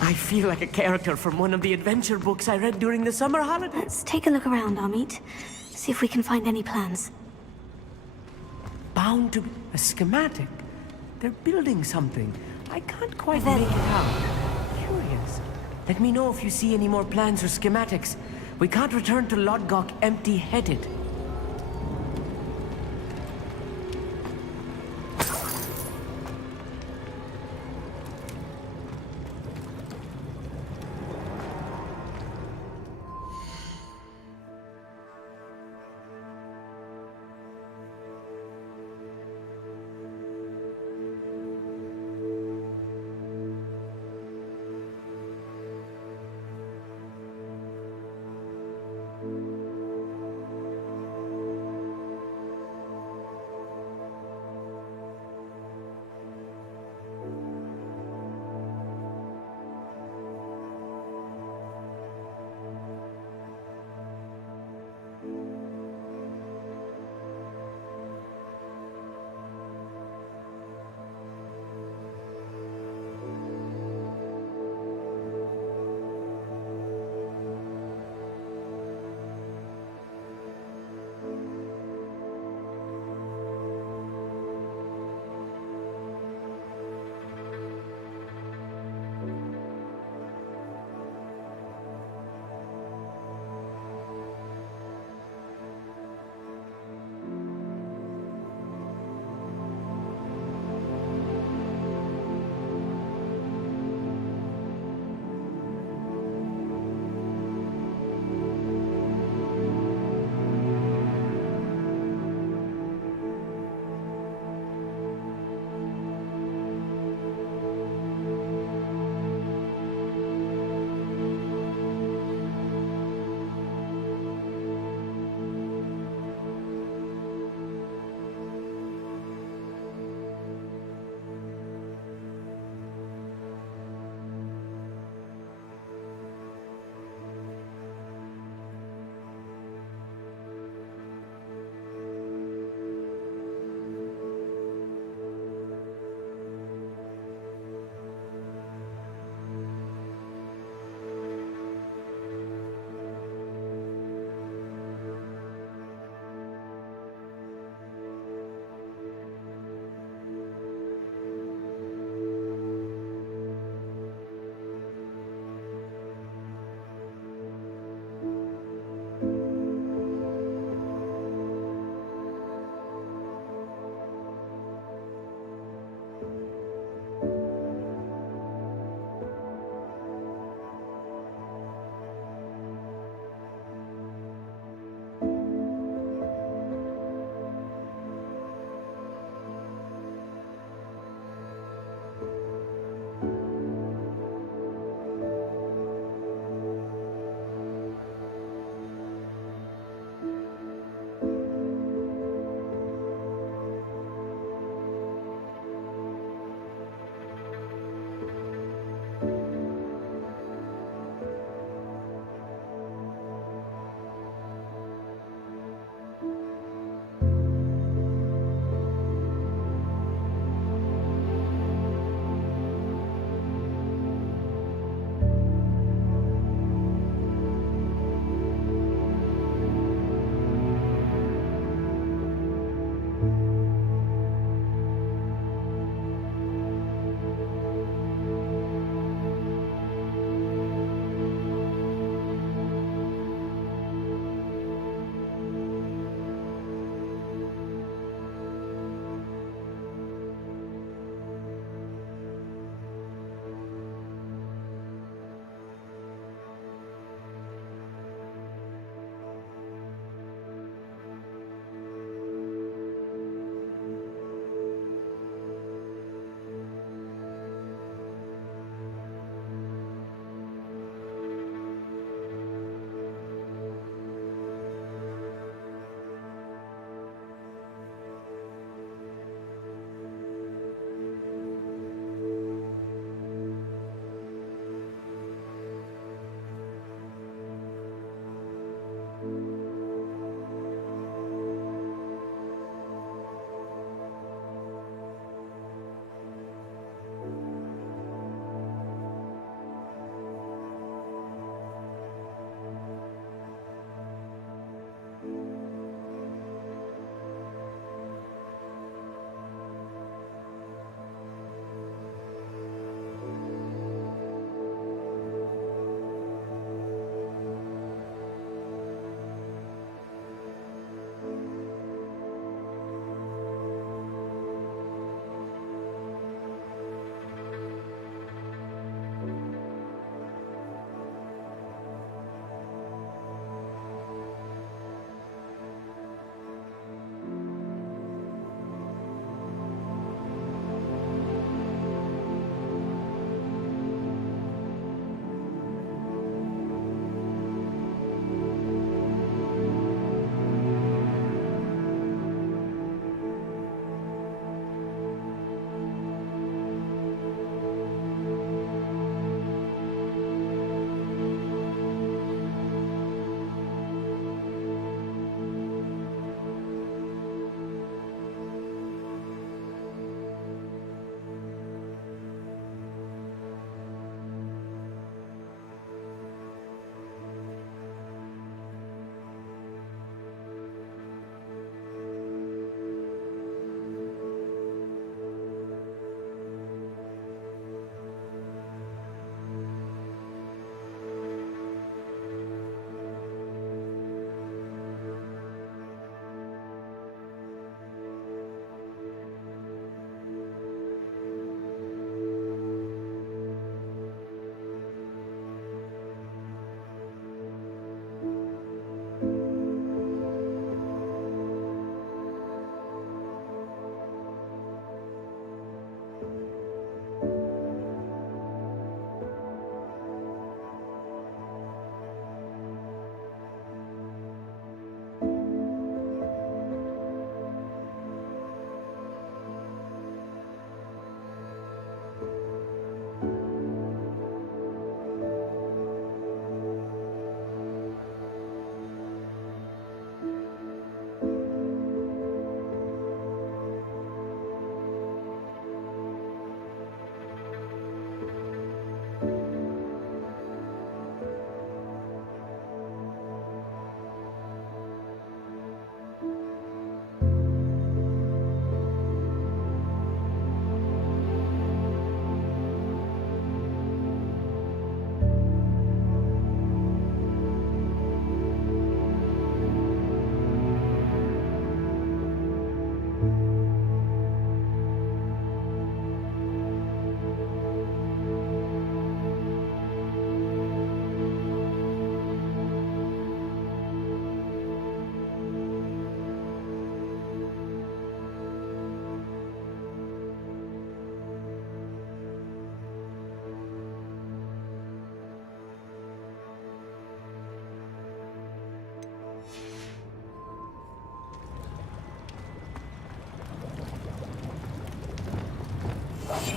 I feel like a character from one of the adventure books I read during the summer holidays. Let's take a look around, Amit. See if we can find any plans. Bound to be a schematic. They're building something. I can't quite make it out. Curious. Let me know if you see any more plans or schematics. We can't return to Lodgok empty-headed.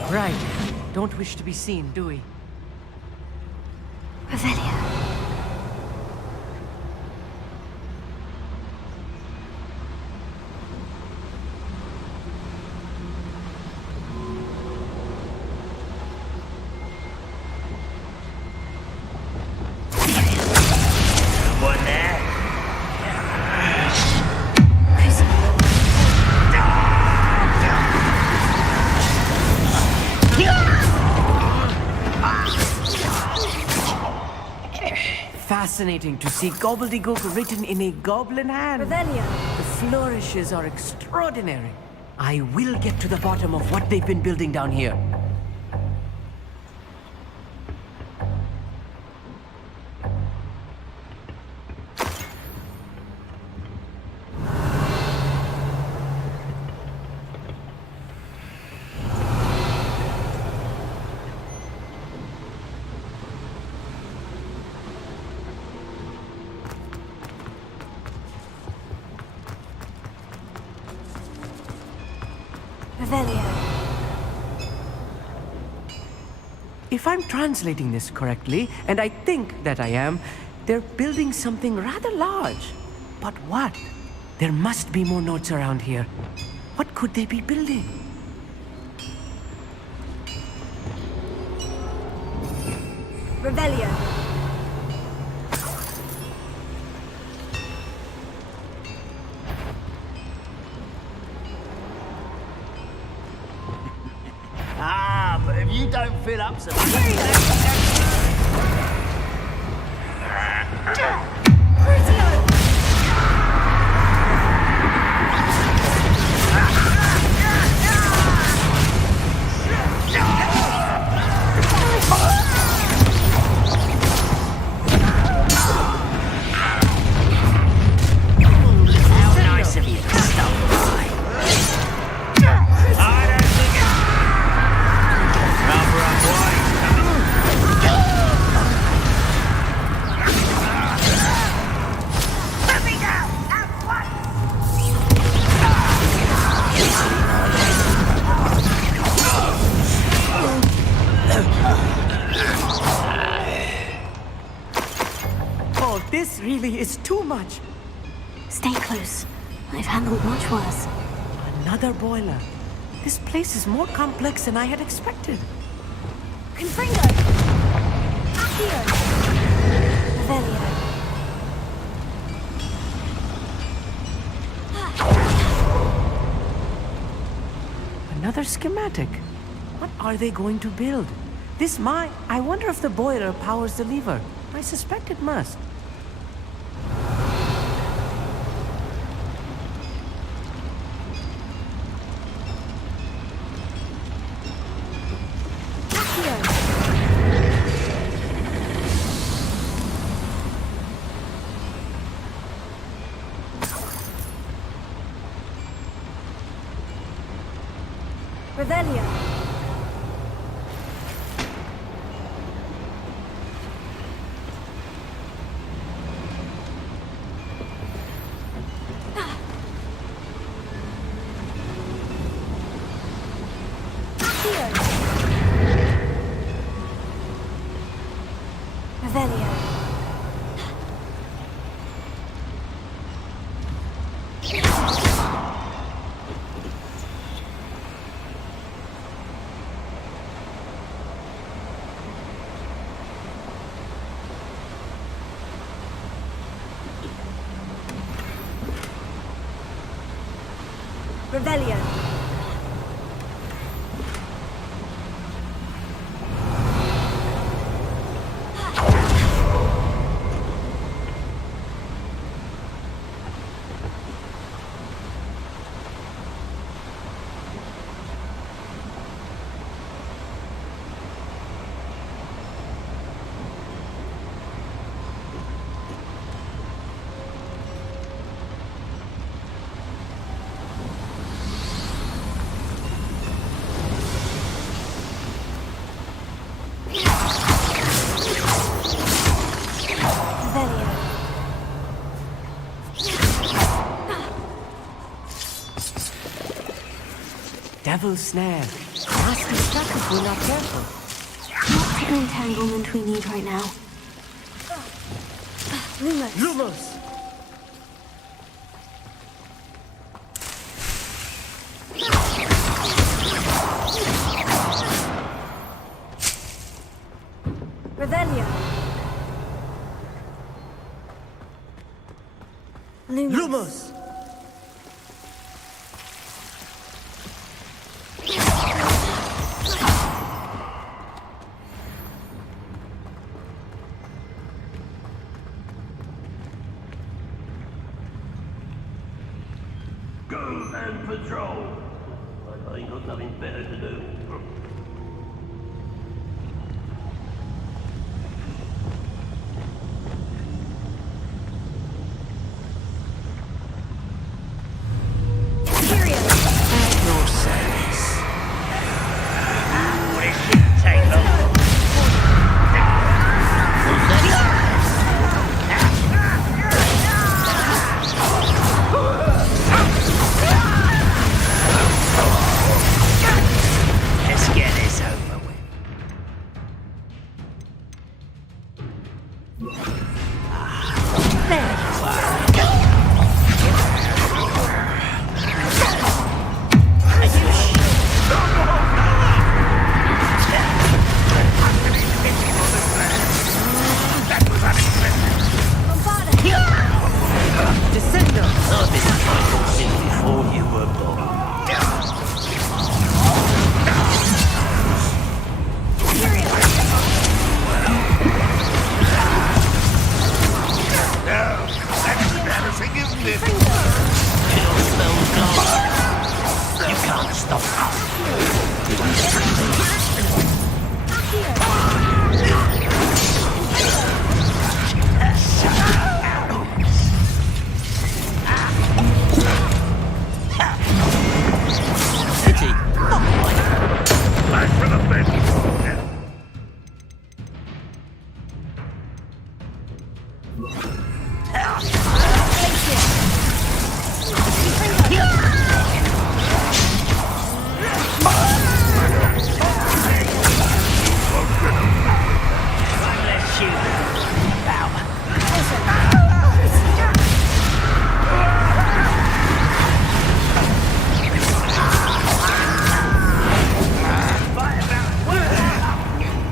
Right. Don't wish to be seen, do we? Revelio. One there. Fascinating to see gobbledygook written in a goblin hand. Revelio. The flourishes are extraordinary. I will get to the bottom of what they've been building down here. Revelio. If I'm translating this correctly, and I think that I am, they're building something rather large. But what? There must be more notes around here. What could they be building? Revelio. Ah, but if you don't fill up some... How nice of you to stop by. I don't think it's... Rubber up wide coming. Let me down at Oh, this really is too much. Stay close. I've handled much worse. Another boiler. This place is more complex than I had expected. Confringo. Accio. Revelio. Another schematic. What are they going to build? I wonder if the boiler powers the lever. I suspect it must. Revelio. Revelio. Revelio. devil's snare. Nasty stuff if we're not careful. Not the entanglement we need right now. Lumos. Lumos! Revelio. Lumos. Lumos! Go and patrol. I ain't got nothing better to do. No sense. This shouldn't take long. Let's get this over with. Descendo! I've been trying since before you were born. That's embarrassing, isn't it? Kill spells gone. You can't stop us. Pity. Back for the bench. Let's shoot. Power.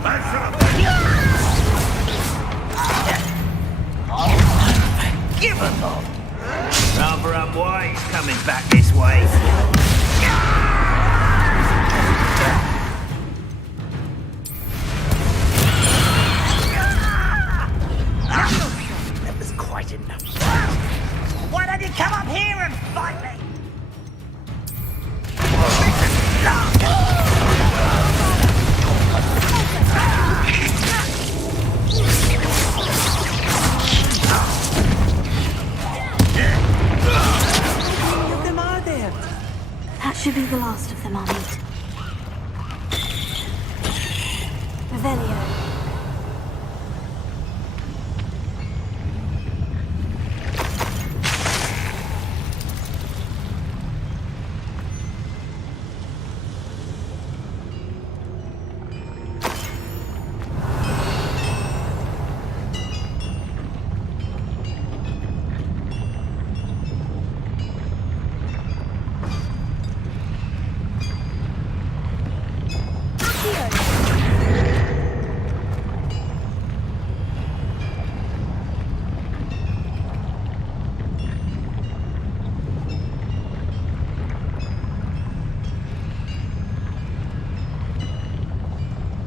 Back for the bench. Give a thought. Rather unwise coming back this way. That was quite enough. Why don't you come up here and fight me? How many of them are there? That should be the last of them, I'll meet. Revelio.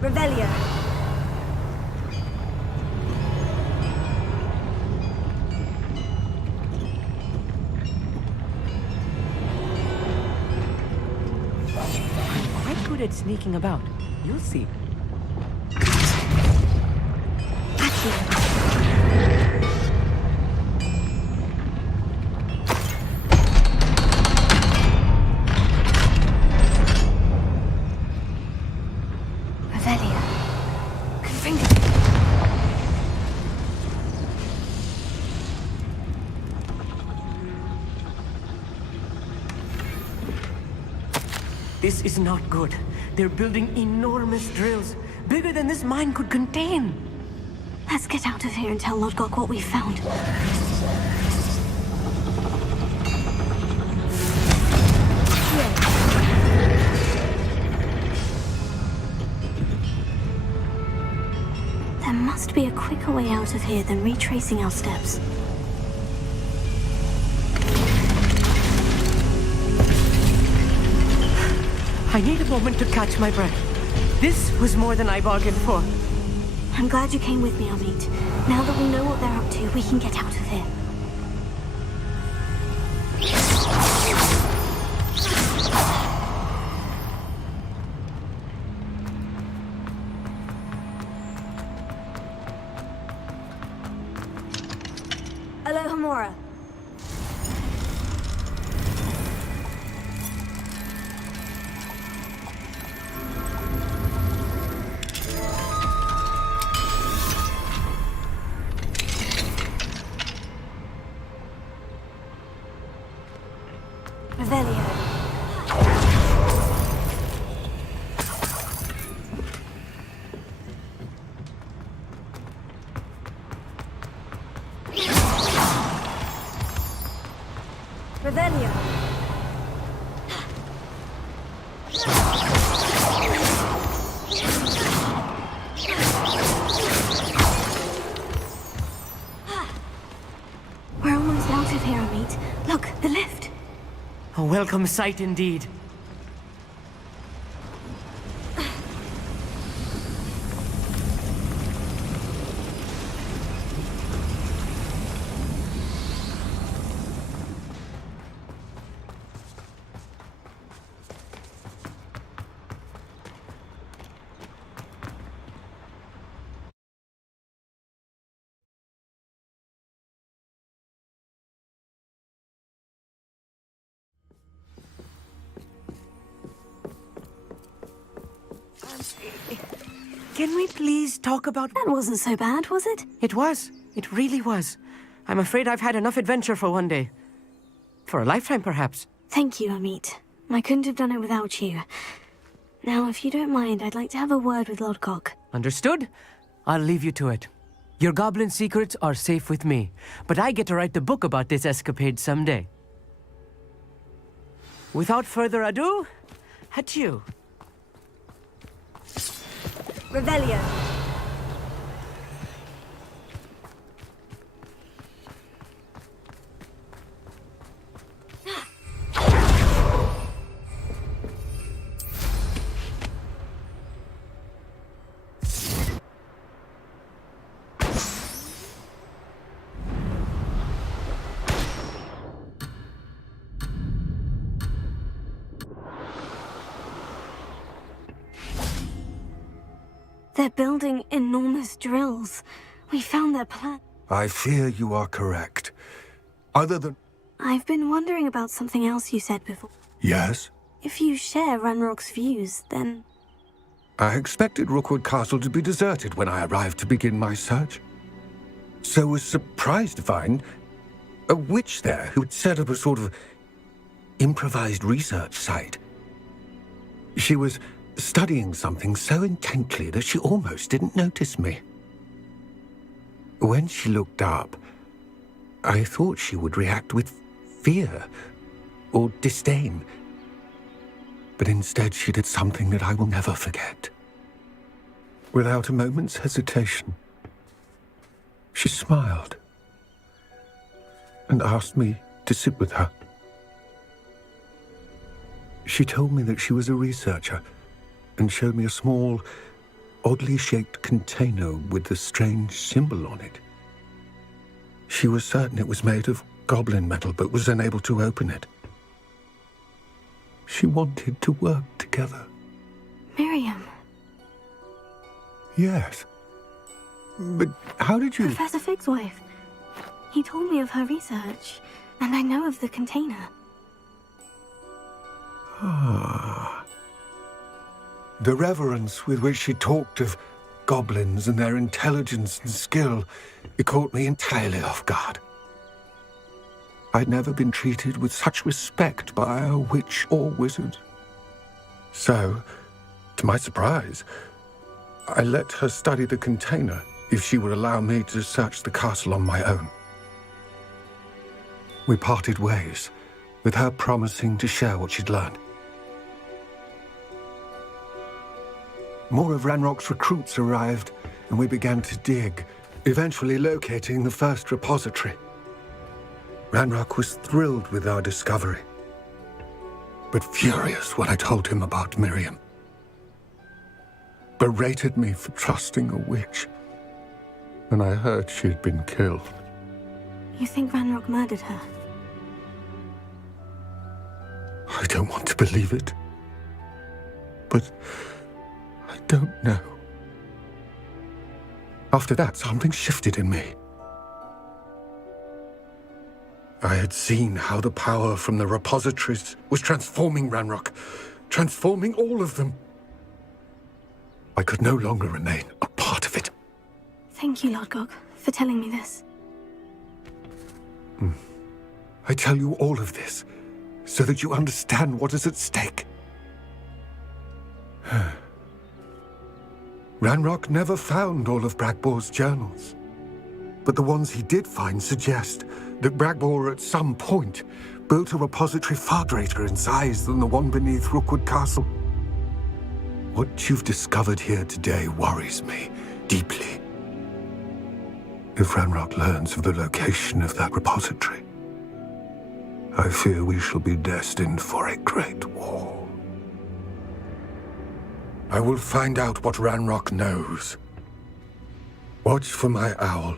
Revelio. I'm quite good at sneaking about. You'll see. Revelio. This is not good. They're building enormous drills, bigger than this mine could contain. Let's get out of here and tell Lodgok what we found. There must be a quicker way out of here than retracing our steps. I need a moment to catch my breath. This was more than I bargained for. I'm glad you came with me, Amit. Now that we know what they're up to, we can get out of here. Aloha Mora. Revelio. Revelio. We're almost out of here, Amit. Look, the lift. A welcome sight indeed. Can we please talk about... That wasn't so bad, was it? It was. It really was. I'm afraid I've had enough adventure for one day. For a lifetime, perhaps. Thank you, Amit. I couldn't have done it without you. Now, if you don't mind, I'd like to have a word with Lodgok. Understood? I'll leave you to it. Your goblin secrets are safe with me, but I get to write the book about this escapade someday. Without further ado, adieu. Revelio. They're building enormous drills. We found their plan. I fear you are correct. Other than... I've been wondering about something else you said before. Yes? If you share Ranrock's views, then... I expected Rookwood Castle to be deserted when I arrived to begin my search. So was surprised to find a witch there who had set up a sort of improvised research site. She was studying something so intently that she almost didn't notice me. When she looked up, I thought she would react with fear or disdain. But instead she did something that I will never forget. Without a moment's hesitation, she smiled and asked me to sit with her. She told me that she was a researcher and showed me a small, oddly shaped container with a strange symbol on it. She was certain it was made of goblin metal, but was unable to open it. She wanted to work together. Miriam. Yes. But how did you... Professor Fig's wife. He told me of her research, and I know of the container. Ah. The reverence with which she talked of goblins and their intelligence and skill, it caught me entirely off guard. I'd never been treated with such respect by a witch or wizard. So, to my surprise, I let her study the container if she would allow me to search the castle on my own. We parted ways, with her promising to share what she'd learned. More of Ranrock's recruits arrived, and we began to dig, eventually locating the first repository. Ranrock was thrilled with our discovery, but furious when I told him about Miriam. Berated me for trusting a witch, and I heard she'd been killed. You think Ranrock murdered her? I don't want to believe it, but I don't know. After that, something shifted in me. I had seen how the power from the repositories was transforming Ranrock, transforming all of them. I could no longer remain a part of it. Thank you, Lord Gog, for telling me this. I tell you all of this so that you understand what is at stake. Ranrock never found all of Bragbor's journals, but the ones he did find suggest that Bragbor at some point built a repository far greater in size than the one beneath Rookwood Castle. What you've discovered here today worries me deeply. If Ranrock learns of the location of that repository, I fear we shall be destined for a great war. I will find out what Ranrock knows. Watch for my owl.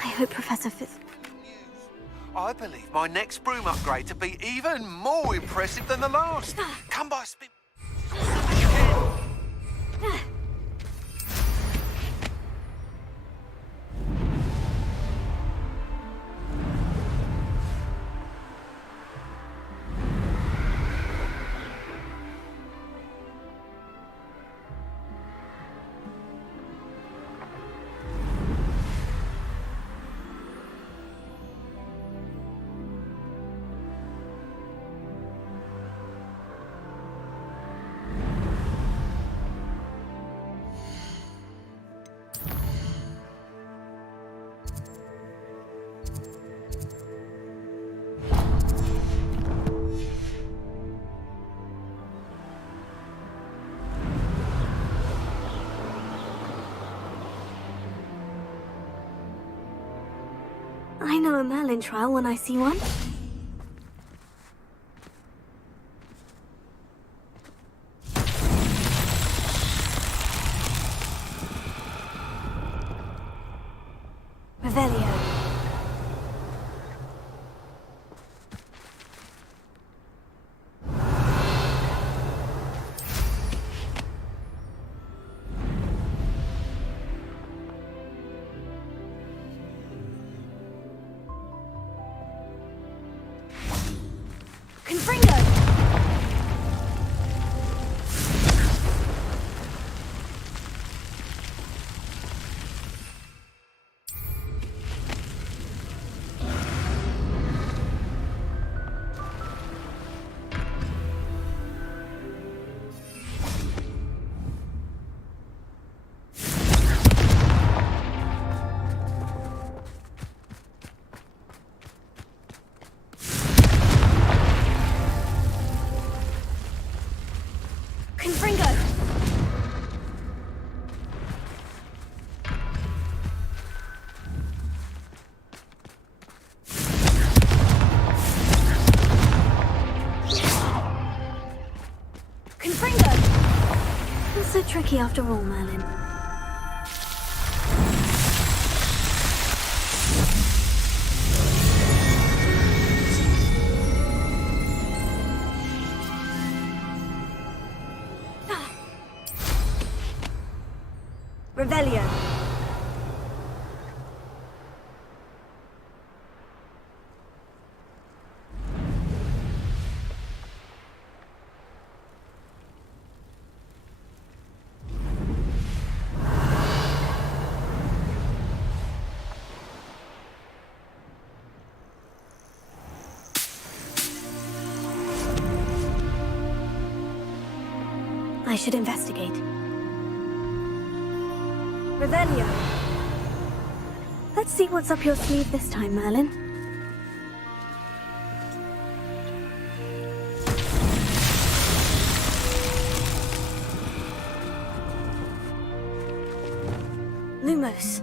I hope Professor Fitz... I believe my next broom upgrade to be even more impressive than the last. Come by spin. I know a Merlin trial when I see one. Revelio. So tricky after all, Merlin. I should investigate. Revelio. Let's see what's up your sleeve this time, Merlin. Lumos.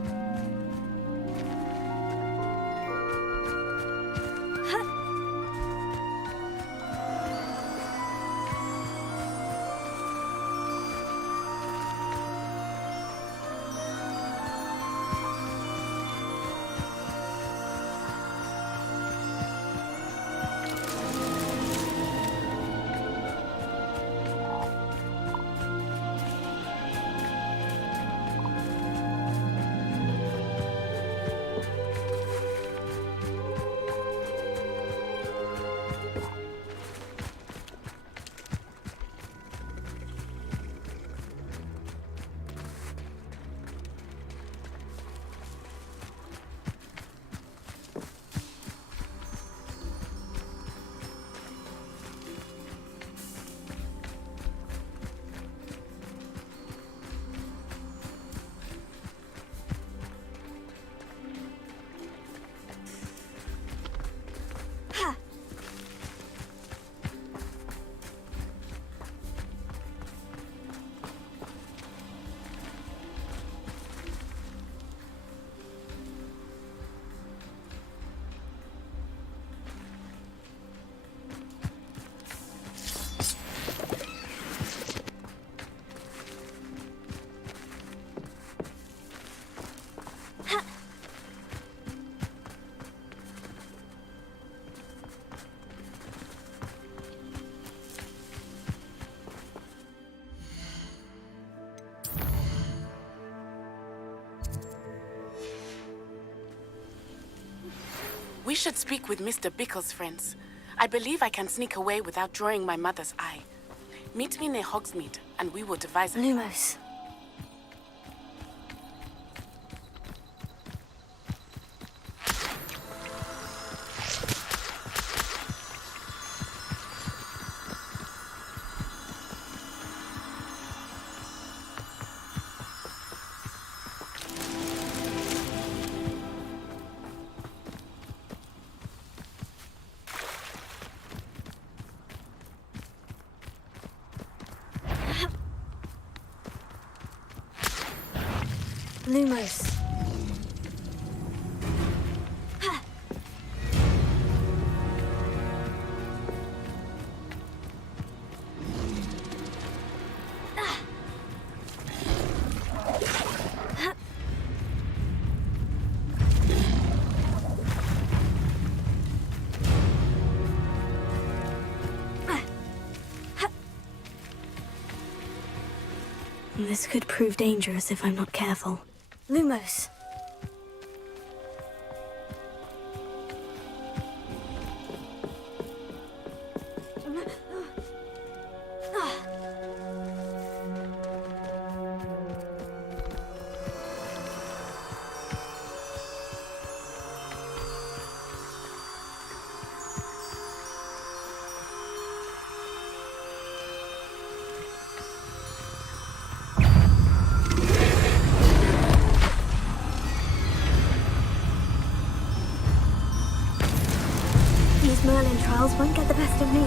We should speak with Mr. Bickle's friends. I believe I can sneak away without drawing my mother's eye. Meet me near Hogsmeade, and we will devise a Lumos. Lumos. This could prove dangerous if I'm not careful. Lumos. Merlin trials won't get the best of me.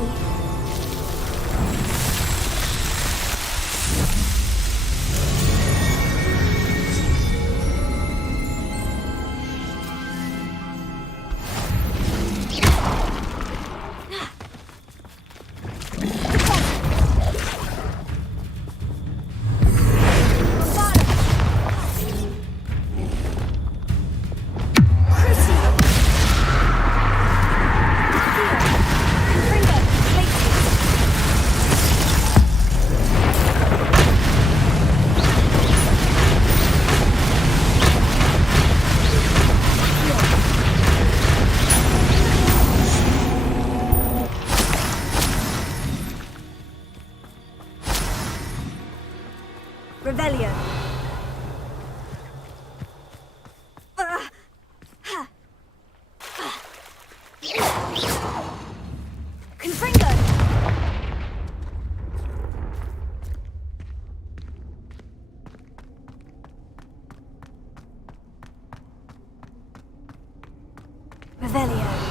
Bring it. Revelio.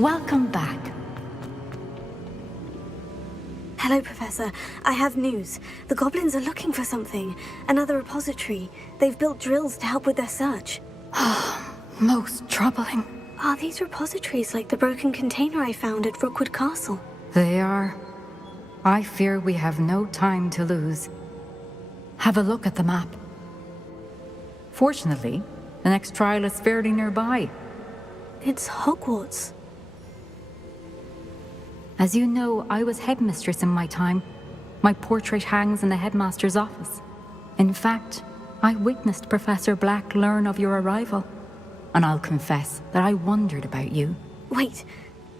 Welcome back. Hello, Professor. I have news. The goblins are looking for something. Another repository. They've built drills to help with their search. Most troubling. Are these repositories like the broken container I found at Rookwood Castle? They are. I fear we have no time to lose. Have a look at the map. Fortunately, the next trial is fairly nearby. It's Hogwarts. As you know, I was headmistress in my time. My portrait hangs in the headmaster's office. In fact, I witnessed Professor Black learn of your arrival. And I'll confess that I wondered about you. Wait,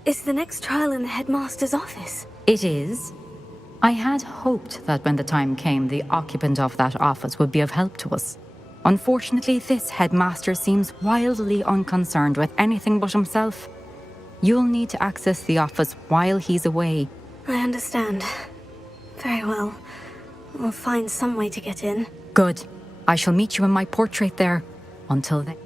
is the next trial in the headmaster's office? It is. I had hoped that when the time came, the occupant of that office would be of help to us. Unfortunately, this headmaster seems wildly unconcerned with anything but himself. You'll need to access the office while he's away. I understand. Very well. We'll find some way to get in. Good. I shall meet you in my portrait there. Until then.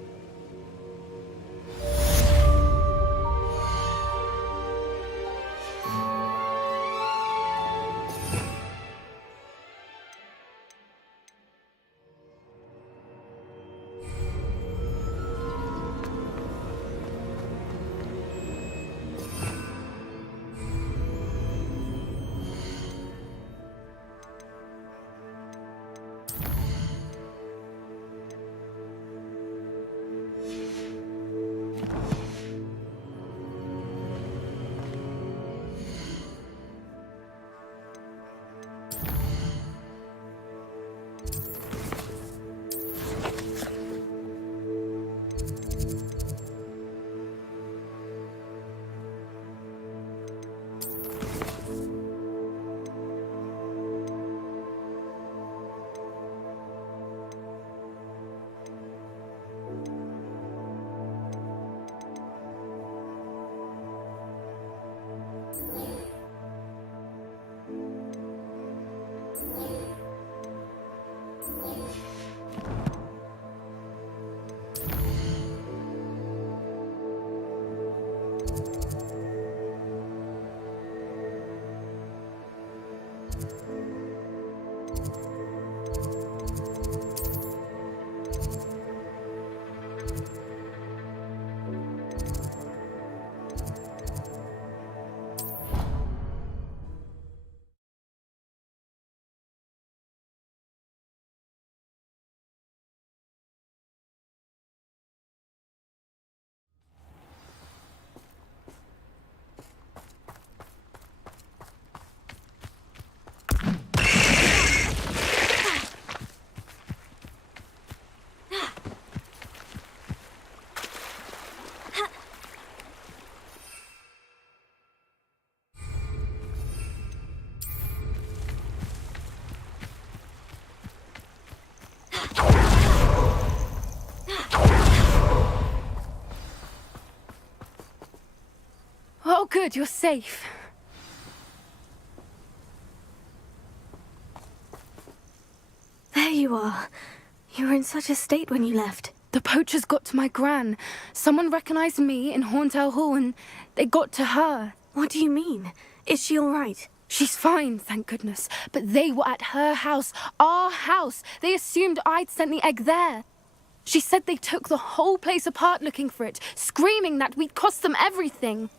Oh, good, you're safe. There you are. You were in such a state when you left. The poachers got to my gran. Someone recognized me in Horntail Hall and they got to her. What do you mean? Is she all right? She's fine, thank goodness. But they were at her house, our house. They assumed I'd sent the egg there. She said they took the whole place apart looking for it, screaming that we'd cost them everything.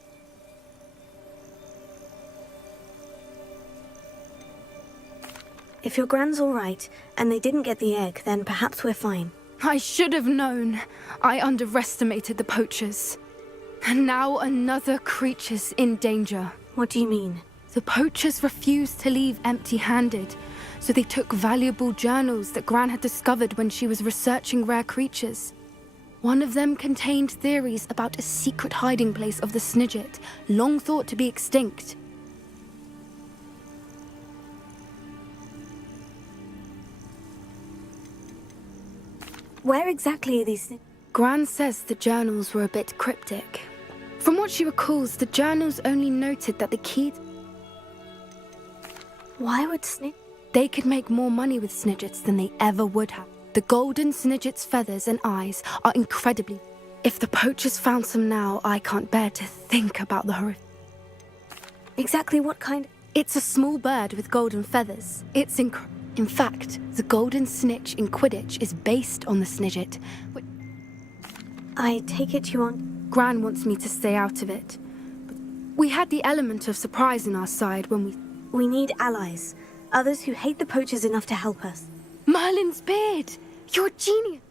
If your gran's all right, and they didn't get the egg, then perhaps we're fine. I should have known. I underestimated the poachers. And now another creature's in danger. What do you mean? The poachers refused to leave empty-handed, so they took valuable journals that Gran had discovered when she was researching rare creatures. One of them contained theories about a secret hiding place of the Snidget, long thought to be extinct. Where exactly are these things? Gran says the journals were a bit cryptic. From what she recalls, the journals only noted that the key... Why would They could make more money with Snidgets than they ever would have. The golden Snidget's feathers and eyes are incredibly... If the poachers found some now, I can't bear to think about the horror. Exactly what kind? It's a small bird with golden feathers. It's In fact, the golden snitch in Quidditch is based on the Snidget. I take it you want... Gran wants me to stay out of it. But we had the element of surprise on our side when we... We need allies. Others who hate the poachers enough to help us. Merlin's beard! You're a genius!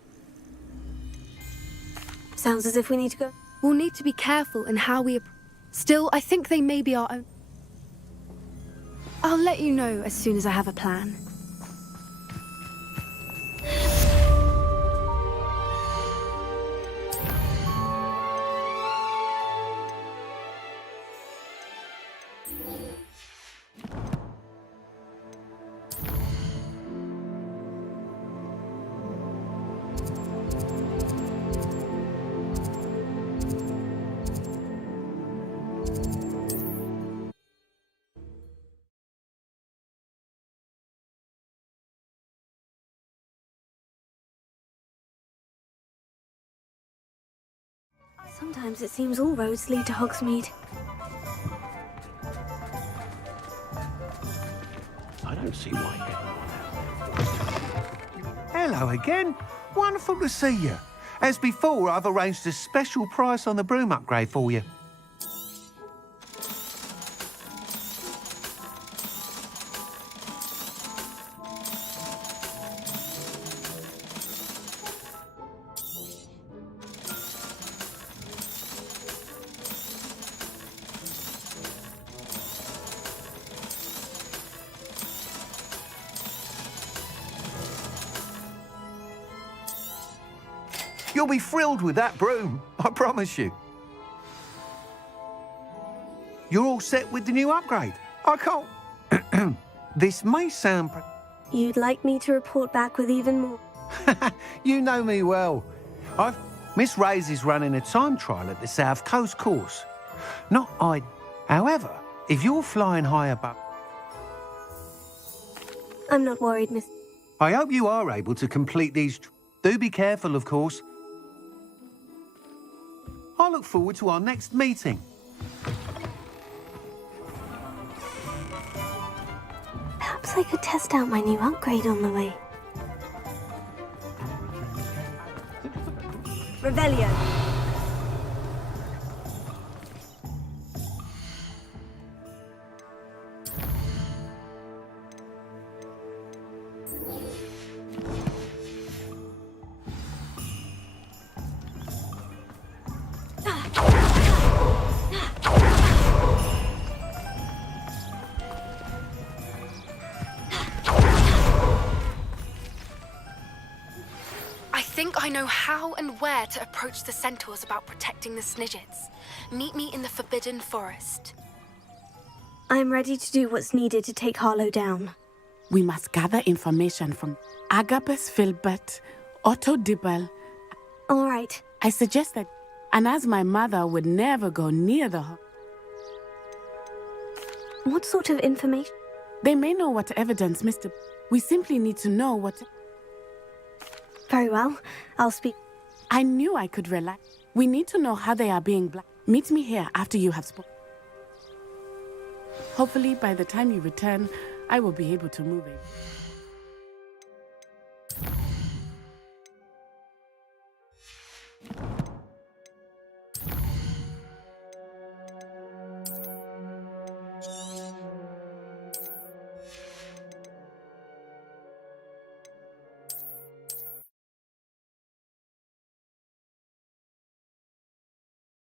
Sounds as if we need to go. We'll need to be careful in how we... Still, I think they may be our own. I'll let you know as soon as I have a plan. Sometimes it seems all roads lead to Hogsmeade. I don't see why Hello again. Wonderful to see you. As before, I've arranged a special price on the broom upgrade for you. You'll be thrilled with that broom, I promise you. You're all set with the new upgrade. I can't... This may sound... You'd like me to report back with even more? You know me well. Miss Ray's is running a time trial at the South Coast course. Not I... However, if you're flying high above... I'm not worried, Miss... I hope you are able to complete these... Do be careful, of course. I look forward to our next meeting. Perhaps I could test out my new upgrade on the way. Revelio. I know how and where to approach the centaurs about protecting the Snidgets. Meet me in the Forbidden Forest. I'm ready to do what's needed to take Harlow down. We must gather information from Agapes Filbert, Otto Dibble. All right. I suggest that, and as my mother would never go near the... What sort of information? They may know what evidence, Mr. We simply need to know what... Very well. I'll speak. I knew I could rely. We need to know how they are being black. Meet me here after you have spoken. Hopefully, by the time you return, I will be able to move it.